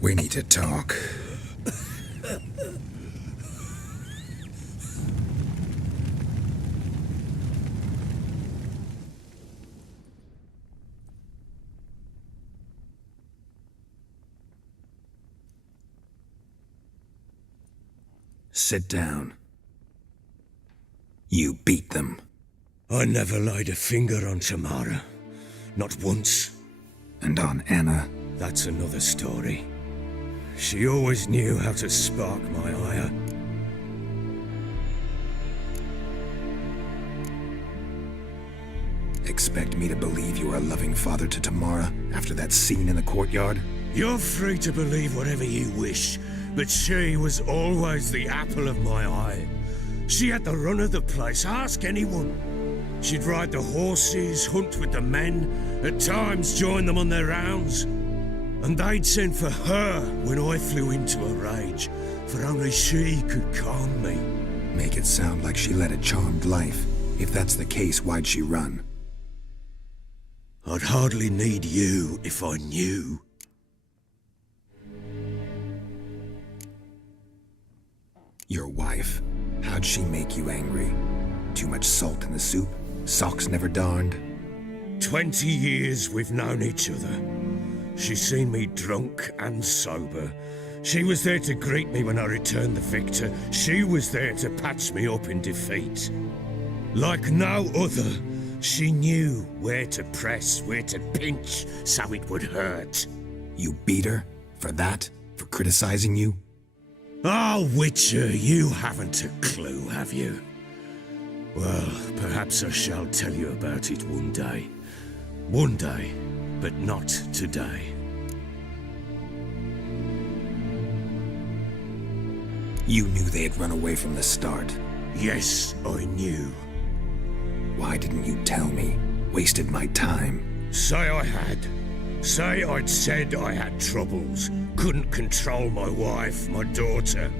We need to talk. Sit down. You beat them. I never laid a finger on Tamara. Not once. And on Anna? That's another story. She always knew how to spark my ire. Expect me to believe you are a loving father to Tamara after that scene in the courtyard? You're free to believe whatever you wish, but she was always the apple of my eye. She had the run of the place, ask anyone. She'd ride the horses, hunt with the men, at times join them on their rounds. And they'd send for her when I flew into a rage, for only she could calm me. Make it sound like she led a charmed life. If that's the case, why'd she run? I'd hardly need you if I knew. Your wife. How'd she make you angry? Too much salt in the soup? Socks never darned? 20 years we've known each other. She's seen me drunk and sober. She was there to greet me when I returned the victor. She was there to patch me up in defeat. Like no other, she knew where to press, where to pinch, so it would hurt. You beat her? For that? For criticizing you? Oh, Witcher, you haven't a clue, have you? Well, perhaps I shall tell you about it one day. One day, but not today. You knew they had run away from the start. Yes, I knew. Why didn't you tell me? Wasted my time. Say I had. Say I'd said I had troubles. Couldn't control my wife, my daughter.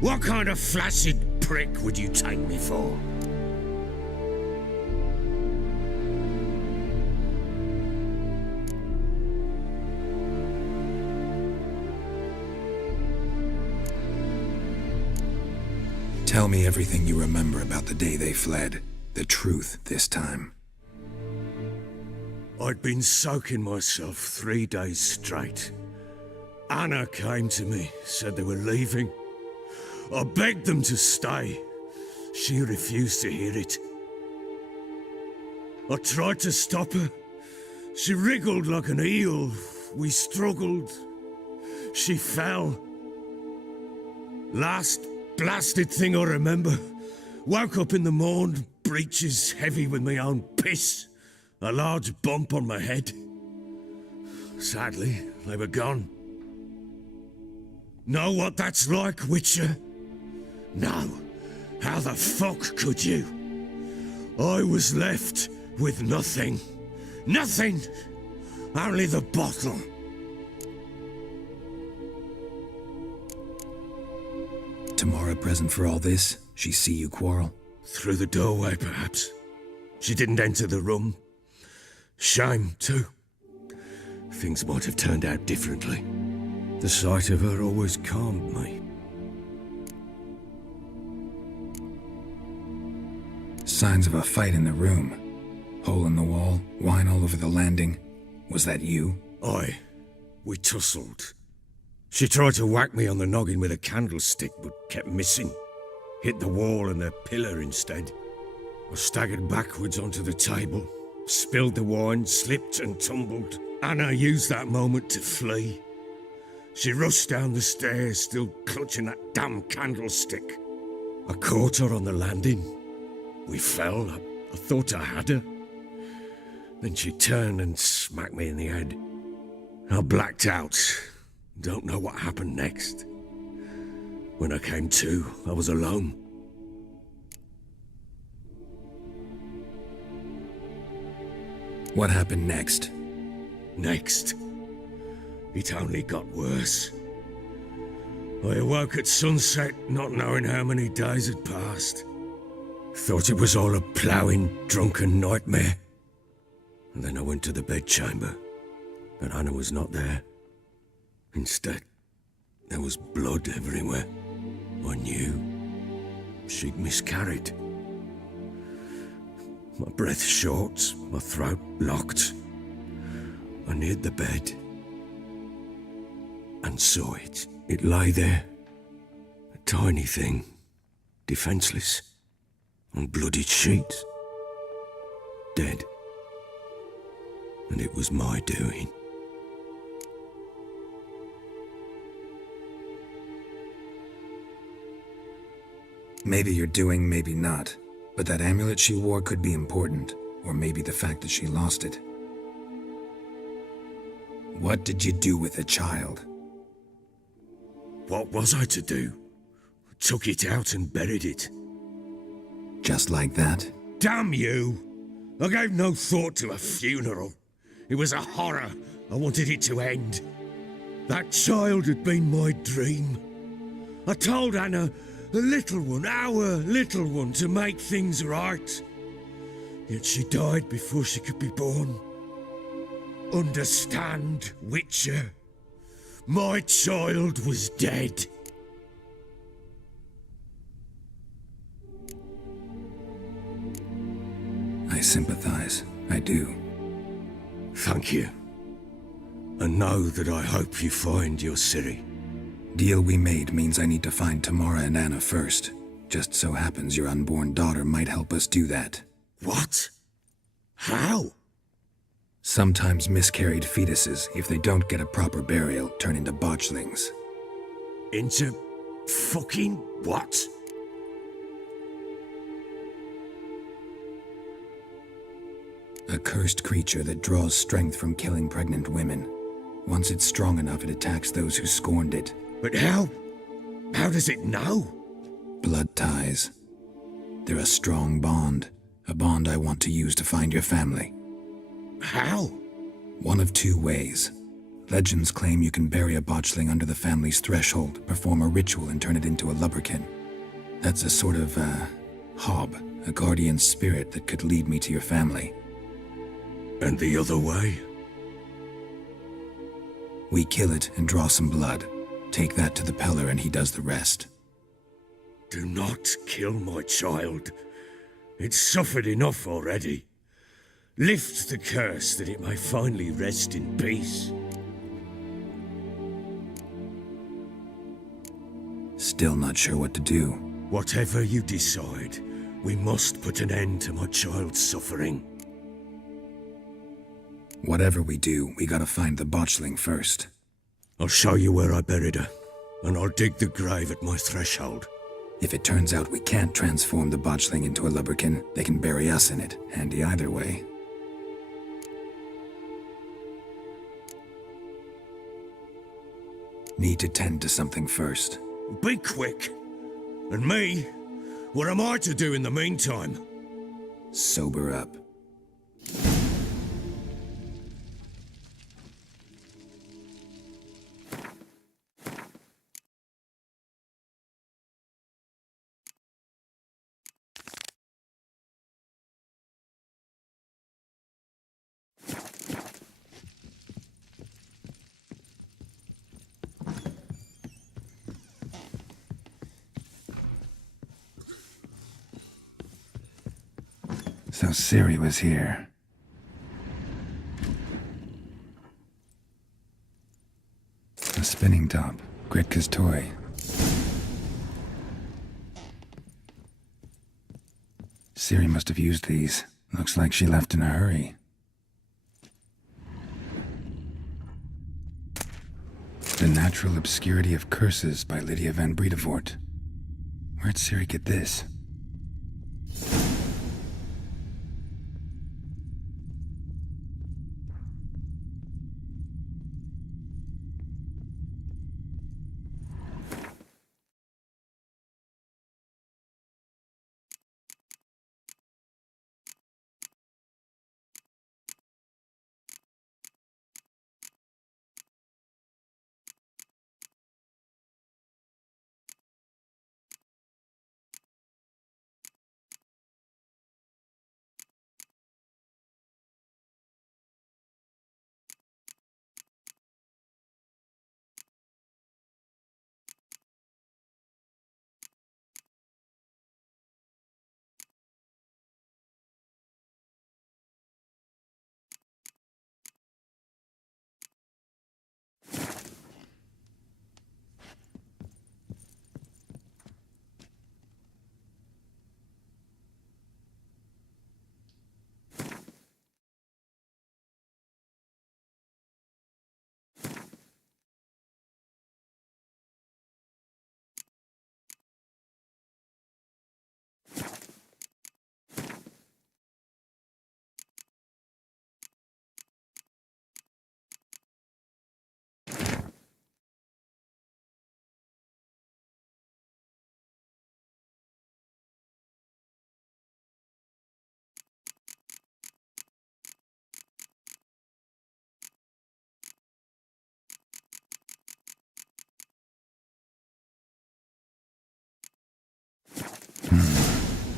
What kind of flaccid prick would you take me for? Tell me everything you remember about the day they fled. The truth this time. I'd been soaking myself 3 days straight. Anna came to me, said they were leaving. I begged them to stay. She refused to hear it. I tried to stop her. She wriggled like an eel. We struggled. She fell. Last blasted thing I remember. Woke up in the morn, breeches heavy with my own piss. A large bump on my head. Sadly, they were gone. Know what that's like, Witcher? No. How the fuck could you? I was left with nothing. Nothing! Only the bottle. Tomorrow present for all this? She see you quarrel? Through the doorway, perhaps. She didn't enter the room. Shame, too. Things might have turned out differently. The sight of her always calmed me. Signs of a fight in the room. Hole in the wall, wine all over the landing. Was that you? Aye. We tussled. She tried to whack me on the noggin with a candlestick, but kept missing. Hit the wall and the pillar instead. I staggered backwards onto the table, spilled the wine, slipped and tumbled. Anna used that moment to flee. She rushed down the stairs, still clutching that damn candlestick. I caught her on the landing. We fell. I thought I had her. Then she turned and smacked me in the head. I blacked out. Don't know what happened next. When I came to, I was alone. What happened next? Next? It only got worse. I awoke at sunset, not knowing how many days had passed. Thought it was all a ploughing, drunken nightmare. And then I went to the bedchamber, but Anna was not there. Instead, there was blood everywhere. I knew she'd miscarried. My breath short, my throat locked. I neared the bed and saw it. It lay there, a tiny thing, defenseless, on bloodied sheets, dead. And it was my doing. Maybe you're doing, maybe not. But that amulet she wore could be important, or maybe the fact that she lost it. What did you do with the child? What was I to do? I took it out and buried it. Just like that? Damn you! I gave no thought to a funeral. It was a horror. I wanted it to end. That child had been my dream. I told Anna, the little one, our little one, to make things right. Yet she died before she could be born. Understand, Witcher? My child was dead. I sympathize. I do. Thank you. And know that I hope you find your Ciri. Deal we made means I need to find Tamara and Anna first. Just so happens your unborn daughter might help us do that. What? How? Sometimes miscarried fetuses, if they don't get a proper burial, turn into botchlings. Into fucking what? A cursed creature that draws strength from killing pregnant women. Once it's strong enough, it attacks those who scorned it. But how? How does it know? Blood ties. They're a strong bond. A bond I want to use to find your family. How? One of two ways. Legends claim you can bury a botchling under the family's threshold, perform a ritual, and turn it into a lubberkin. That's a sort of, hob, a guardian spirit that could lead me to your family. And the other way? We kill it and draw some blood. Take that to the Peller and he does the rest. Do not kill my child. It's suffered enough already. Lift the curse that it may finally rest in peace. Still not sure what to do. Whatever you decide, we must put an end to my child's suffering. Whatever we do, we gotta find the botchling first. I'll show you where I buried her, and I'll dig the grave at my threshold. If it turns out we can't transform the botchling into a lubberkin, they can bury us in it. Handy either way. Need to tend to something first. Be quick. And me? What am I to do in the meantime? Sober up. So Siri was here. A spinning top. Gretka's toy. Siri must have used these. Looks like she left in a hurry. The Natural Obscurity of Curses by Lydia van Bredevoort. Where'd Siri get this?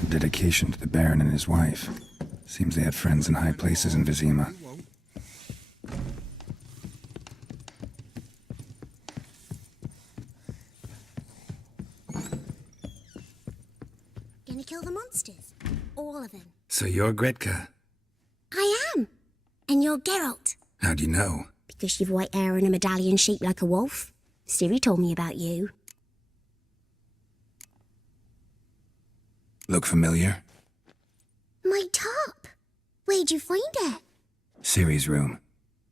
Dedication to the Baron and his wife. Seems they had friends in high places in Vizima. Gonna kill the monsters? All of them. So you're Gretka? I am. And you're Geralt. How do you know? Because you've white hair and a medallion shaped like a wolf. Siri told me about you. Look familiar? My top. Where'd you find it? Siri's room.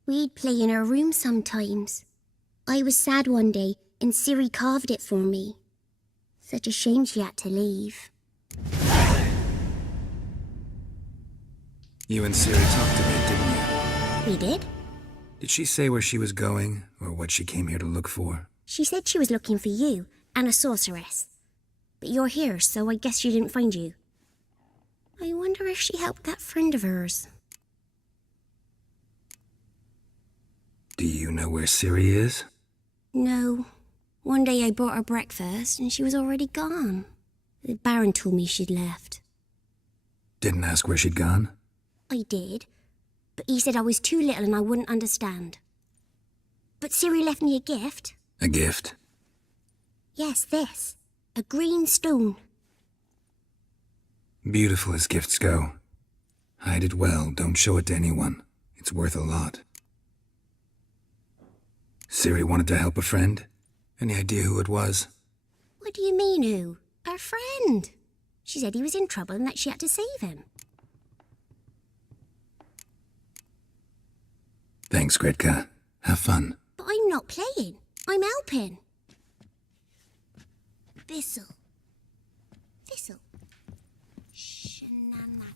We'd play in her room sometimes. I was sad one day, and Siri carved it for me. Such a shame she had to leave. You and Siri talked a bit, didn't you? We did. Did she say where she was going, or what she came here to look for? She said she was looking for you, and a sorceress. But you're here, so I guess she didn't find you. I wonder if she helped that friend of hers. Do you know where Ciri is? No. One day I brought her breakfast and she was already gone. The Baron told me she'd left. Didn't ask where she'd gone? I did, but he said I was too little and I wouldn't understand. But Ciri left me a gift. A gift? Yes, this. A green stone. Beautiful as gifts go. Hide it well, don't show it to anyone. It's worth a lot. Ciri wanted to help a friend? Any idea who it was? What do you mean, who? Her friend. She said he was in trouble and that she had to save him. Thanks, Gretka. Have fun. But I'm not playing. I'm helping. Thistle. Shenanacking.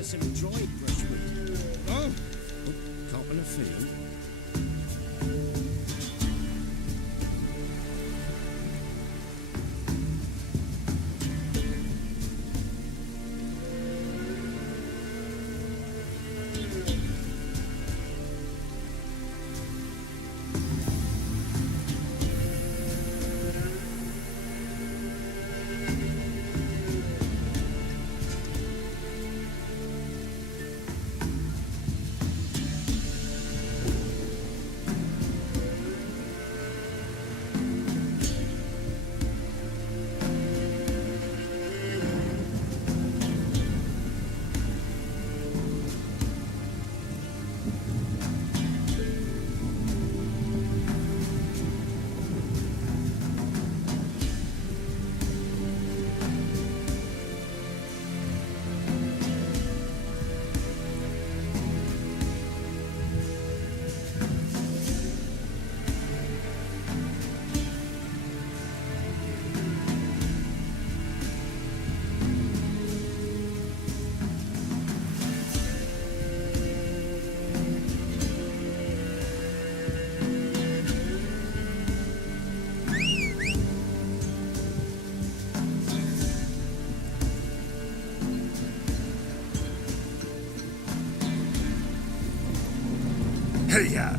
Some dried brushwood. Oh, caught in a field. Hey-ya!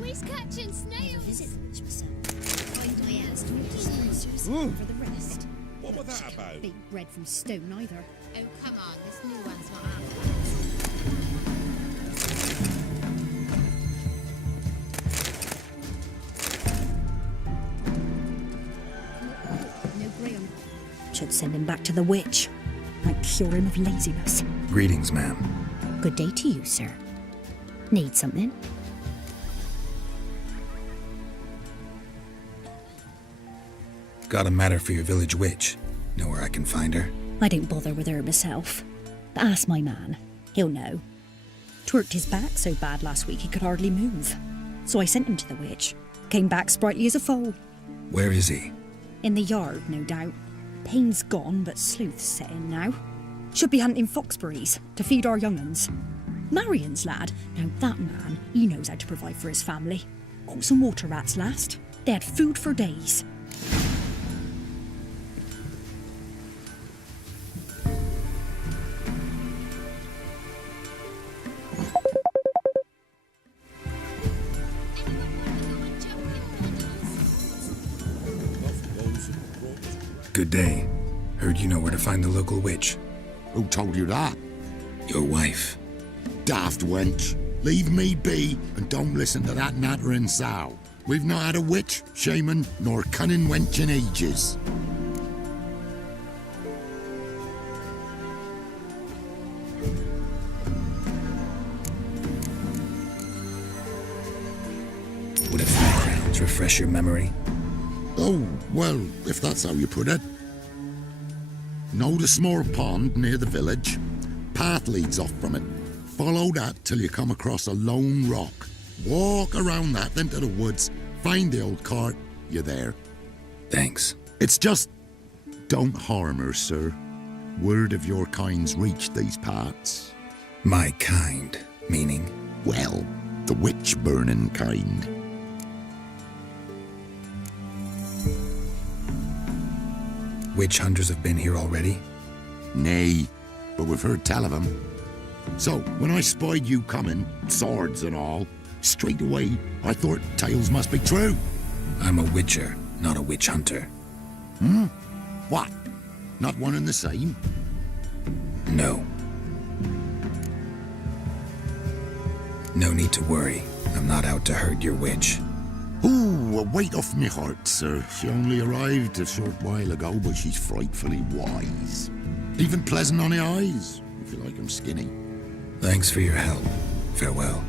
We's catching snails. I asked for the rest. What was that about? Ain't bread from stone either. Oh, come on, this new one's not No Graham. Should send him back to the witch. Might cure him of laziness. Greetings, ma'am. Good day to you, sir. Need something? Got a matter for your village witch. Know where I can find her? I don't bother with her myself. But ask my man. He'll know. Twerked his back so bad last week he could hardly move. So I sent him to the witch. Came back sprightly as a foal. Where is he? In the yard, no doubt. Pain's gone, but sleuth's set in now. Should be hunting foxberries to feed our young'uns. Marion's lad. Now that man, he knows how to provide for his family. Got some water rats last. They had food for days. Good day. Heard you know where to find the local witch. Who told you that? Your wife. Daft wench. Leave me be and don't listen to that nattering sow. We've not had a witch, shaman, nor cunning wench in ages. Would a few crowns refresh your memory? Oh, well, if that's how you put it. Know the small pond near the village? Path leads off from it. Follow that till you come across a lone rock. Walk around that into the woods, find the old cart, you're there. Thanks. It's just... don't harm her, sir. Word of your kind's reached these parts. My kind, meaning? Well, the witch-burning kind. Witch hunters have been here already? Nay, but we've heard tell of them. So, when I spied you coming, swords and all, straight away I thought tales must be true. I'm a witcher, not a witch hunter. What? Not one and the same? No. No need to worry. I'm not out to hurt your witch. Ooh, a weight off me heart, sir. She only arrived a short while ago, but she's frightfully wise. Even pleasant on the eyes, if you like 'em skinny. Thanks for your help. Farewell.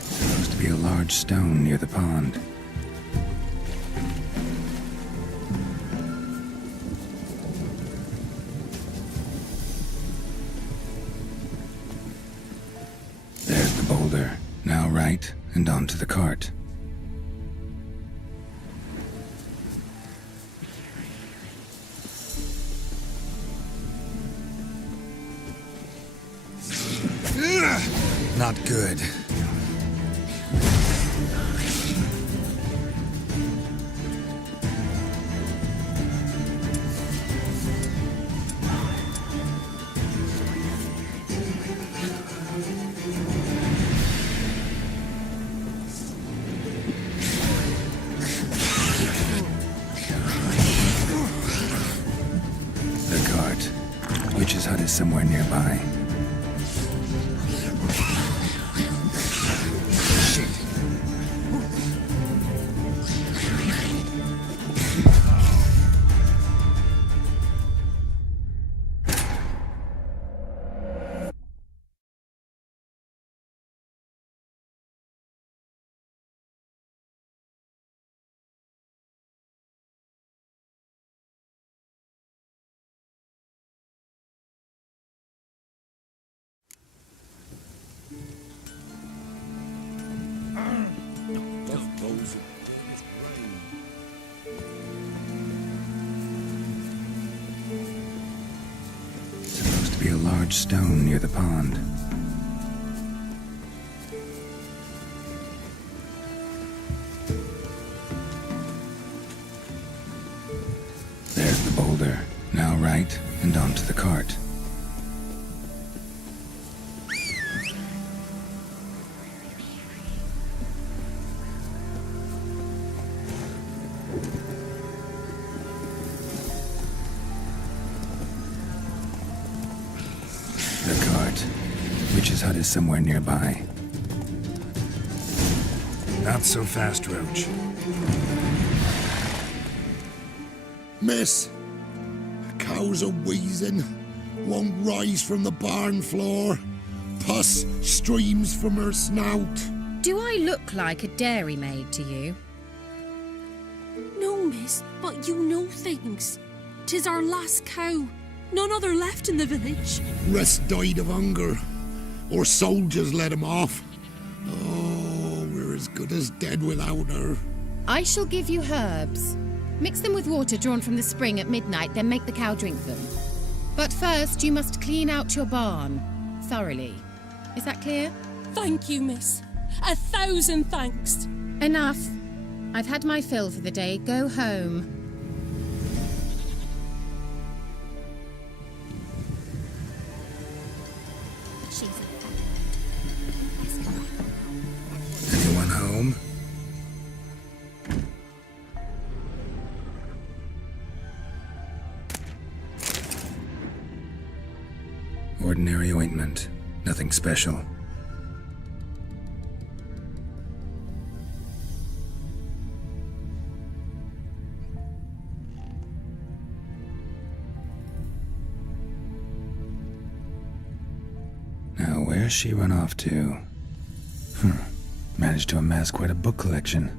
Supposed to be a large stone near the pond. There's the boulder. Now right, and onto the cart. Not good. nearby. Supposed to be a large stone near the pond. There's the boulder. Now right, and onto the cart. The cart. Witch's hut is somewhere nearby. Not so fast, Roach. Miss, the cows are wheezing, won't rise from the barn floor. Pus streams from her snout. Do I look like a dairymaid to you? No, miss, but you know things. 'Tis our last cow. None other left in the village. Rest died of hunger, or soldiers let him off. Oh, we're as good as dead without her. I shall give you herbs. Mix them with water drawn from the spring at midnight, then make the cow drink them. But first, you must clean out your barn thoroughly. Is that clear? Thank you, miss. 1,000 thanks. Enough. I've had my fill for the day. Go home. Anyone home? Ordinary ointment. Nothing special. Now, where's she run off to? Managed to amass quite a book collection.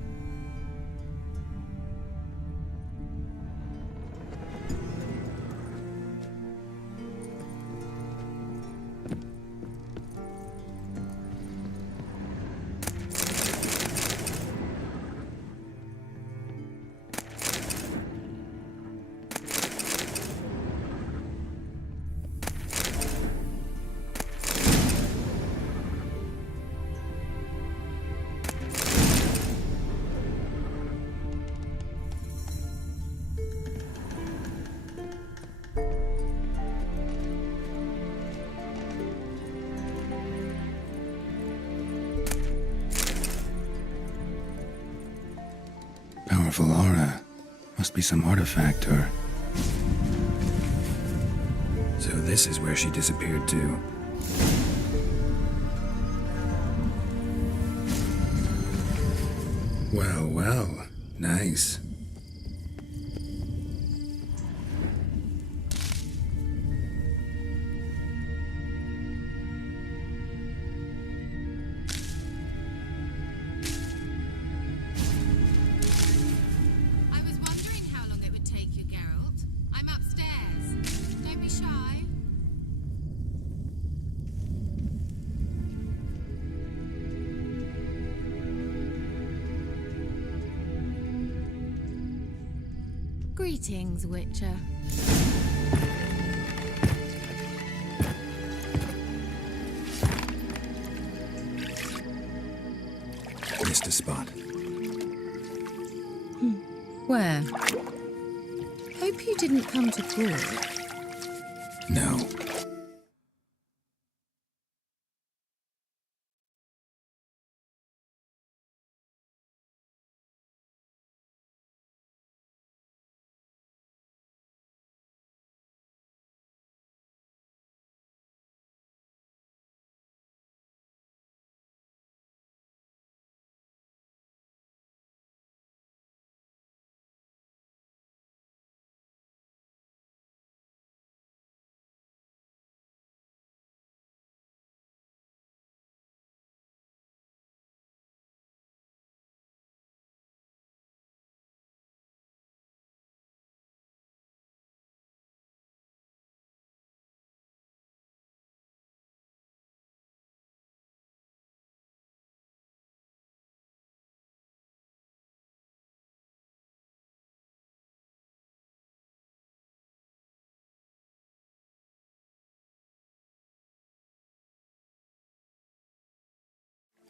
Powerful aura. Must be some artifact or... So this is where she disappeared to. Well, well. Nice. Greetings, Witcher. Missed a spot. Where? Hope you didn't come to court. No.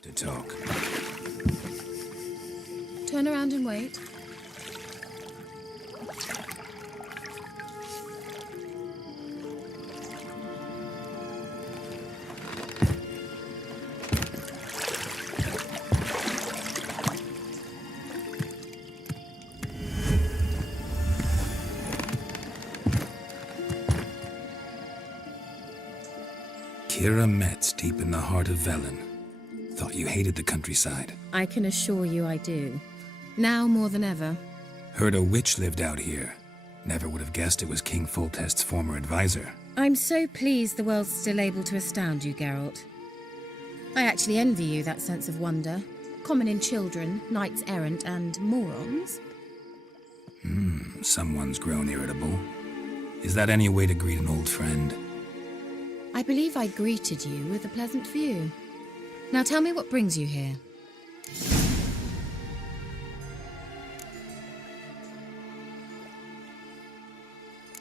to talk. Turn around and wait. Kira Metz, deep in the heart of Velen. Thought you hated the countryside. I can assure you I do. Now more than ever. Heard a witch lived out here. Never would have guessed it was King Foltest's former advisor. I'm so pleased the world's still able to astound you, Geralt. I actually envy you that sense of wonder. Common in children, knights errant, and morons. Someone's grown irritable. Is that any way to greet an old friend? I believe I greeted you with a pleasant view. Now tell me what brings you here.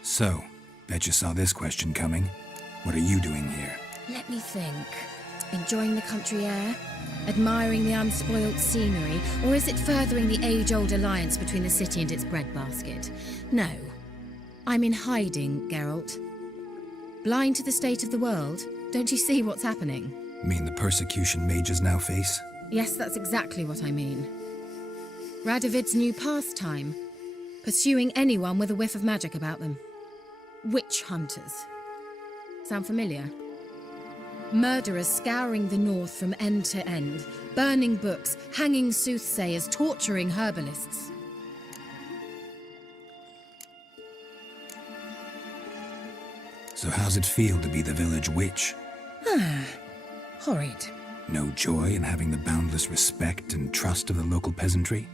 So, bet you saw this question coming. What are you doing here? Let me think. Enjoying the country air? Admiring the unspoilt scenery? Or is it furthering the age-old alliance between the city and its breadbasket? No. I'm in hiding, Geralt. Blind to the state of the world? Don't you see what's happening? Mean the persecution mages now face? Yes, that's exactly what I mean. Radovid's new pastime. Pursuing anyone with a whiff of magic about them. Witch hunters. Sound familiar? Murderers scouring the north from end to end, burning books, hanging soothsayers, torturing herbalists. So how's it feel to be the village witch? Horrid. No joy in having the boundless respect and trust of the local peasantry?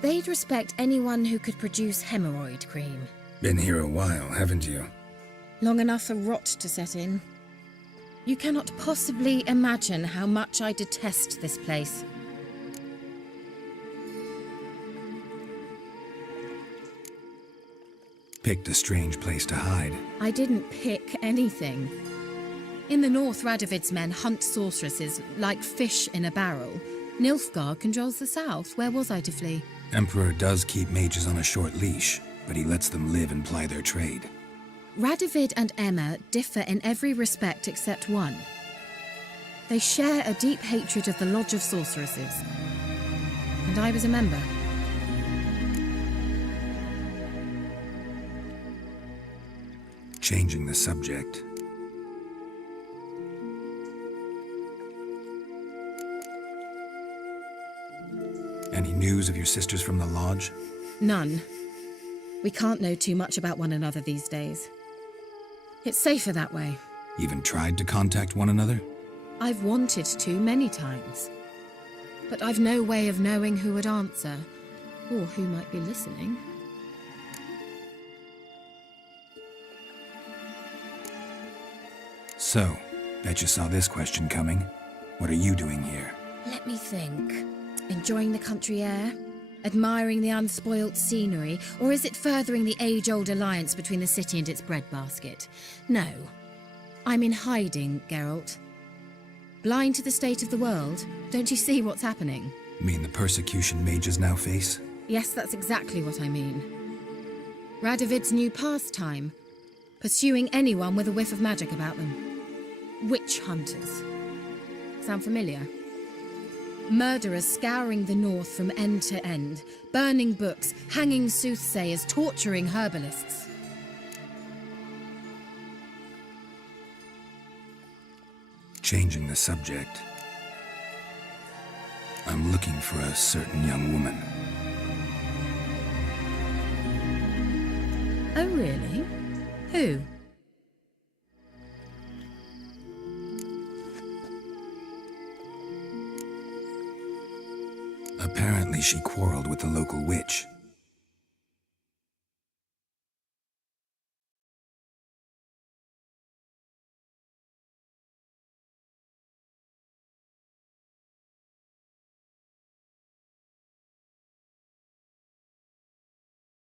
They'd respect anyone who could produce hemorrhoid cream. Been here a while, haven't you? Long enough for rot to set in. You cannot possibly imagine how much I detest this place. Picked a strange place to hide. I didn't pick anything. In the north, Radovid's men hunt sorceresses like fish in a barrel. Nilfgaard controls the south. Where was I to flee? Emperor does keep mages on a short leash, but he lets them live and ply their trade. Radovid and Emma differ in every respect except one. They share a deep hatred of the Lodge of Sorceresses. And I was a member. Changing the subject. Any news of your sisters from the lodge? None. We can't know too much about one another these days. It's safer that way. Even tried to contact one another? I've wanted to many times. But I've no way of knowing who would answer, or who might be listening. So, bet you saw this question coming. What are you doing here? Let me think. Enjoying the country air? Admiring the unspoilt scenery? Or is it furthering the age-old alliance between the city and its breadbasket? No. I'm in hiding, Geralt. Blind to the state of the world? Don't you see what's happening? Mean the persecution mages now face? Yes, that's exactly what I mean. Radovid's new pastime. Pursuing anyone with a whiff of magic about them. Witch hunters. Sound familiar? Murderers scouring the north from end to end, burning books, hanging soothsayers, torturing herbalists. Changing the subject. I'm looking for a certain young woman. Oh, really? Who? Apparently she quarreled with the local witch.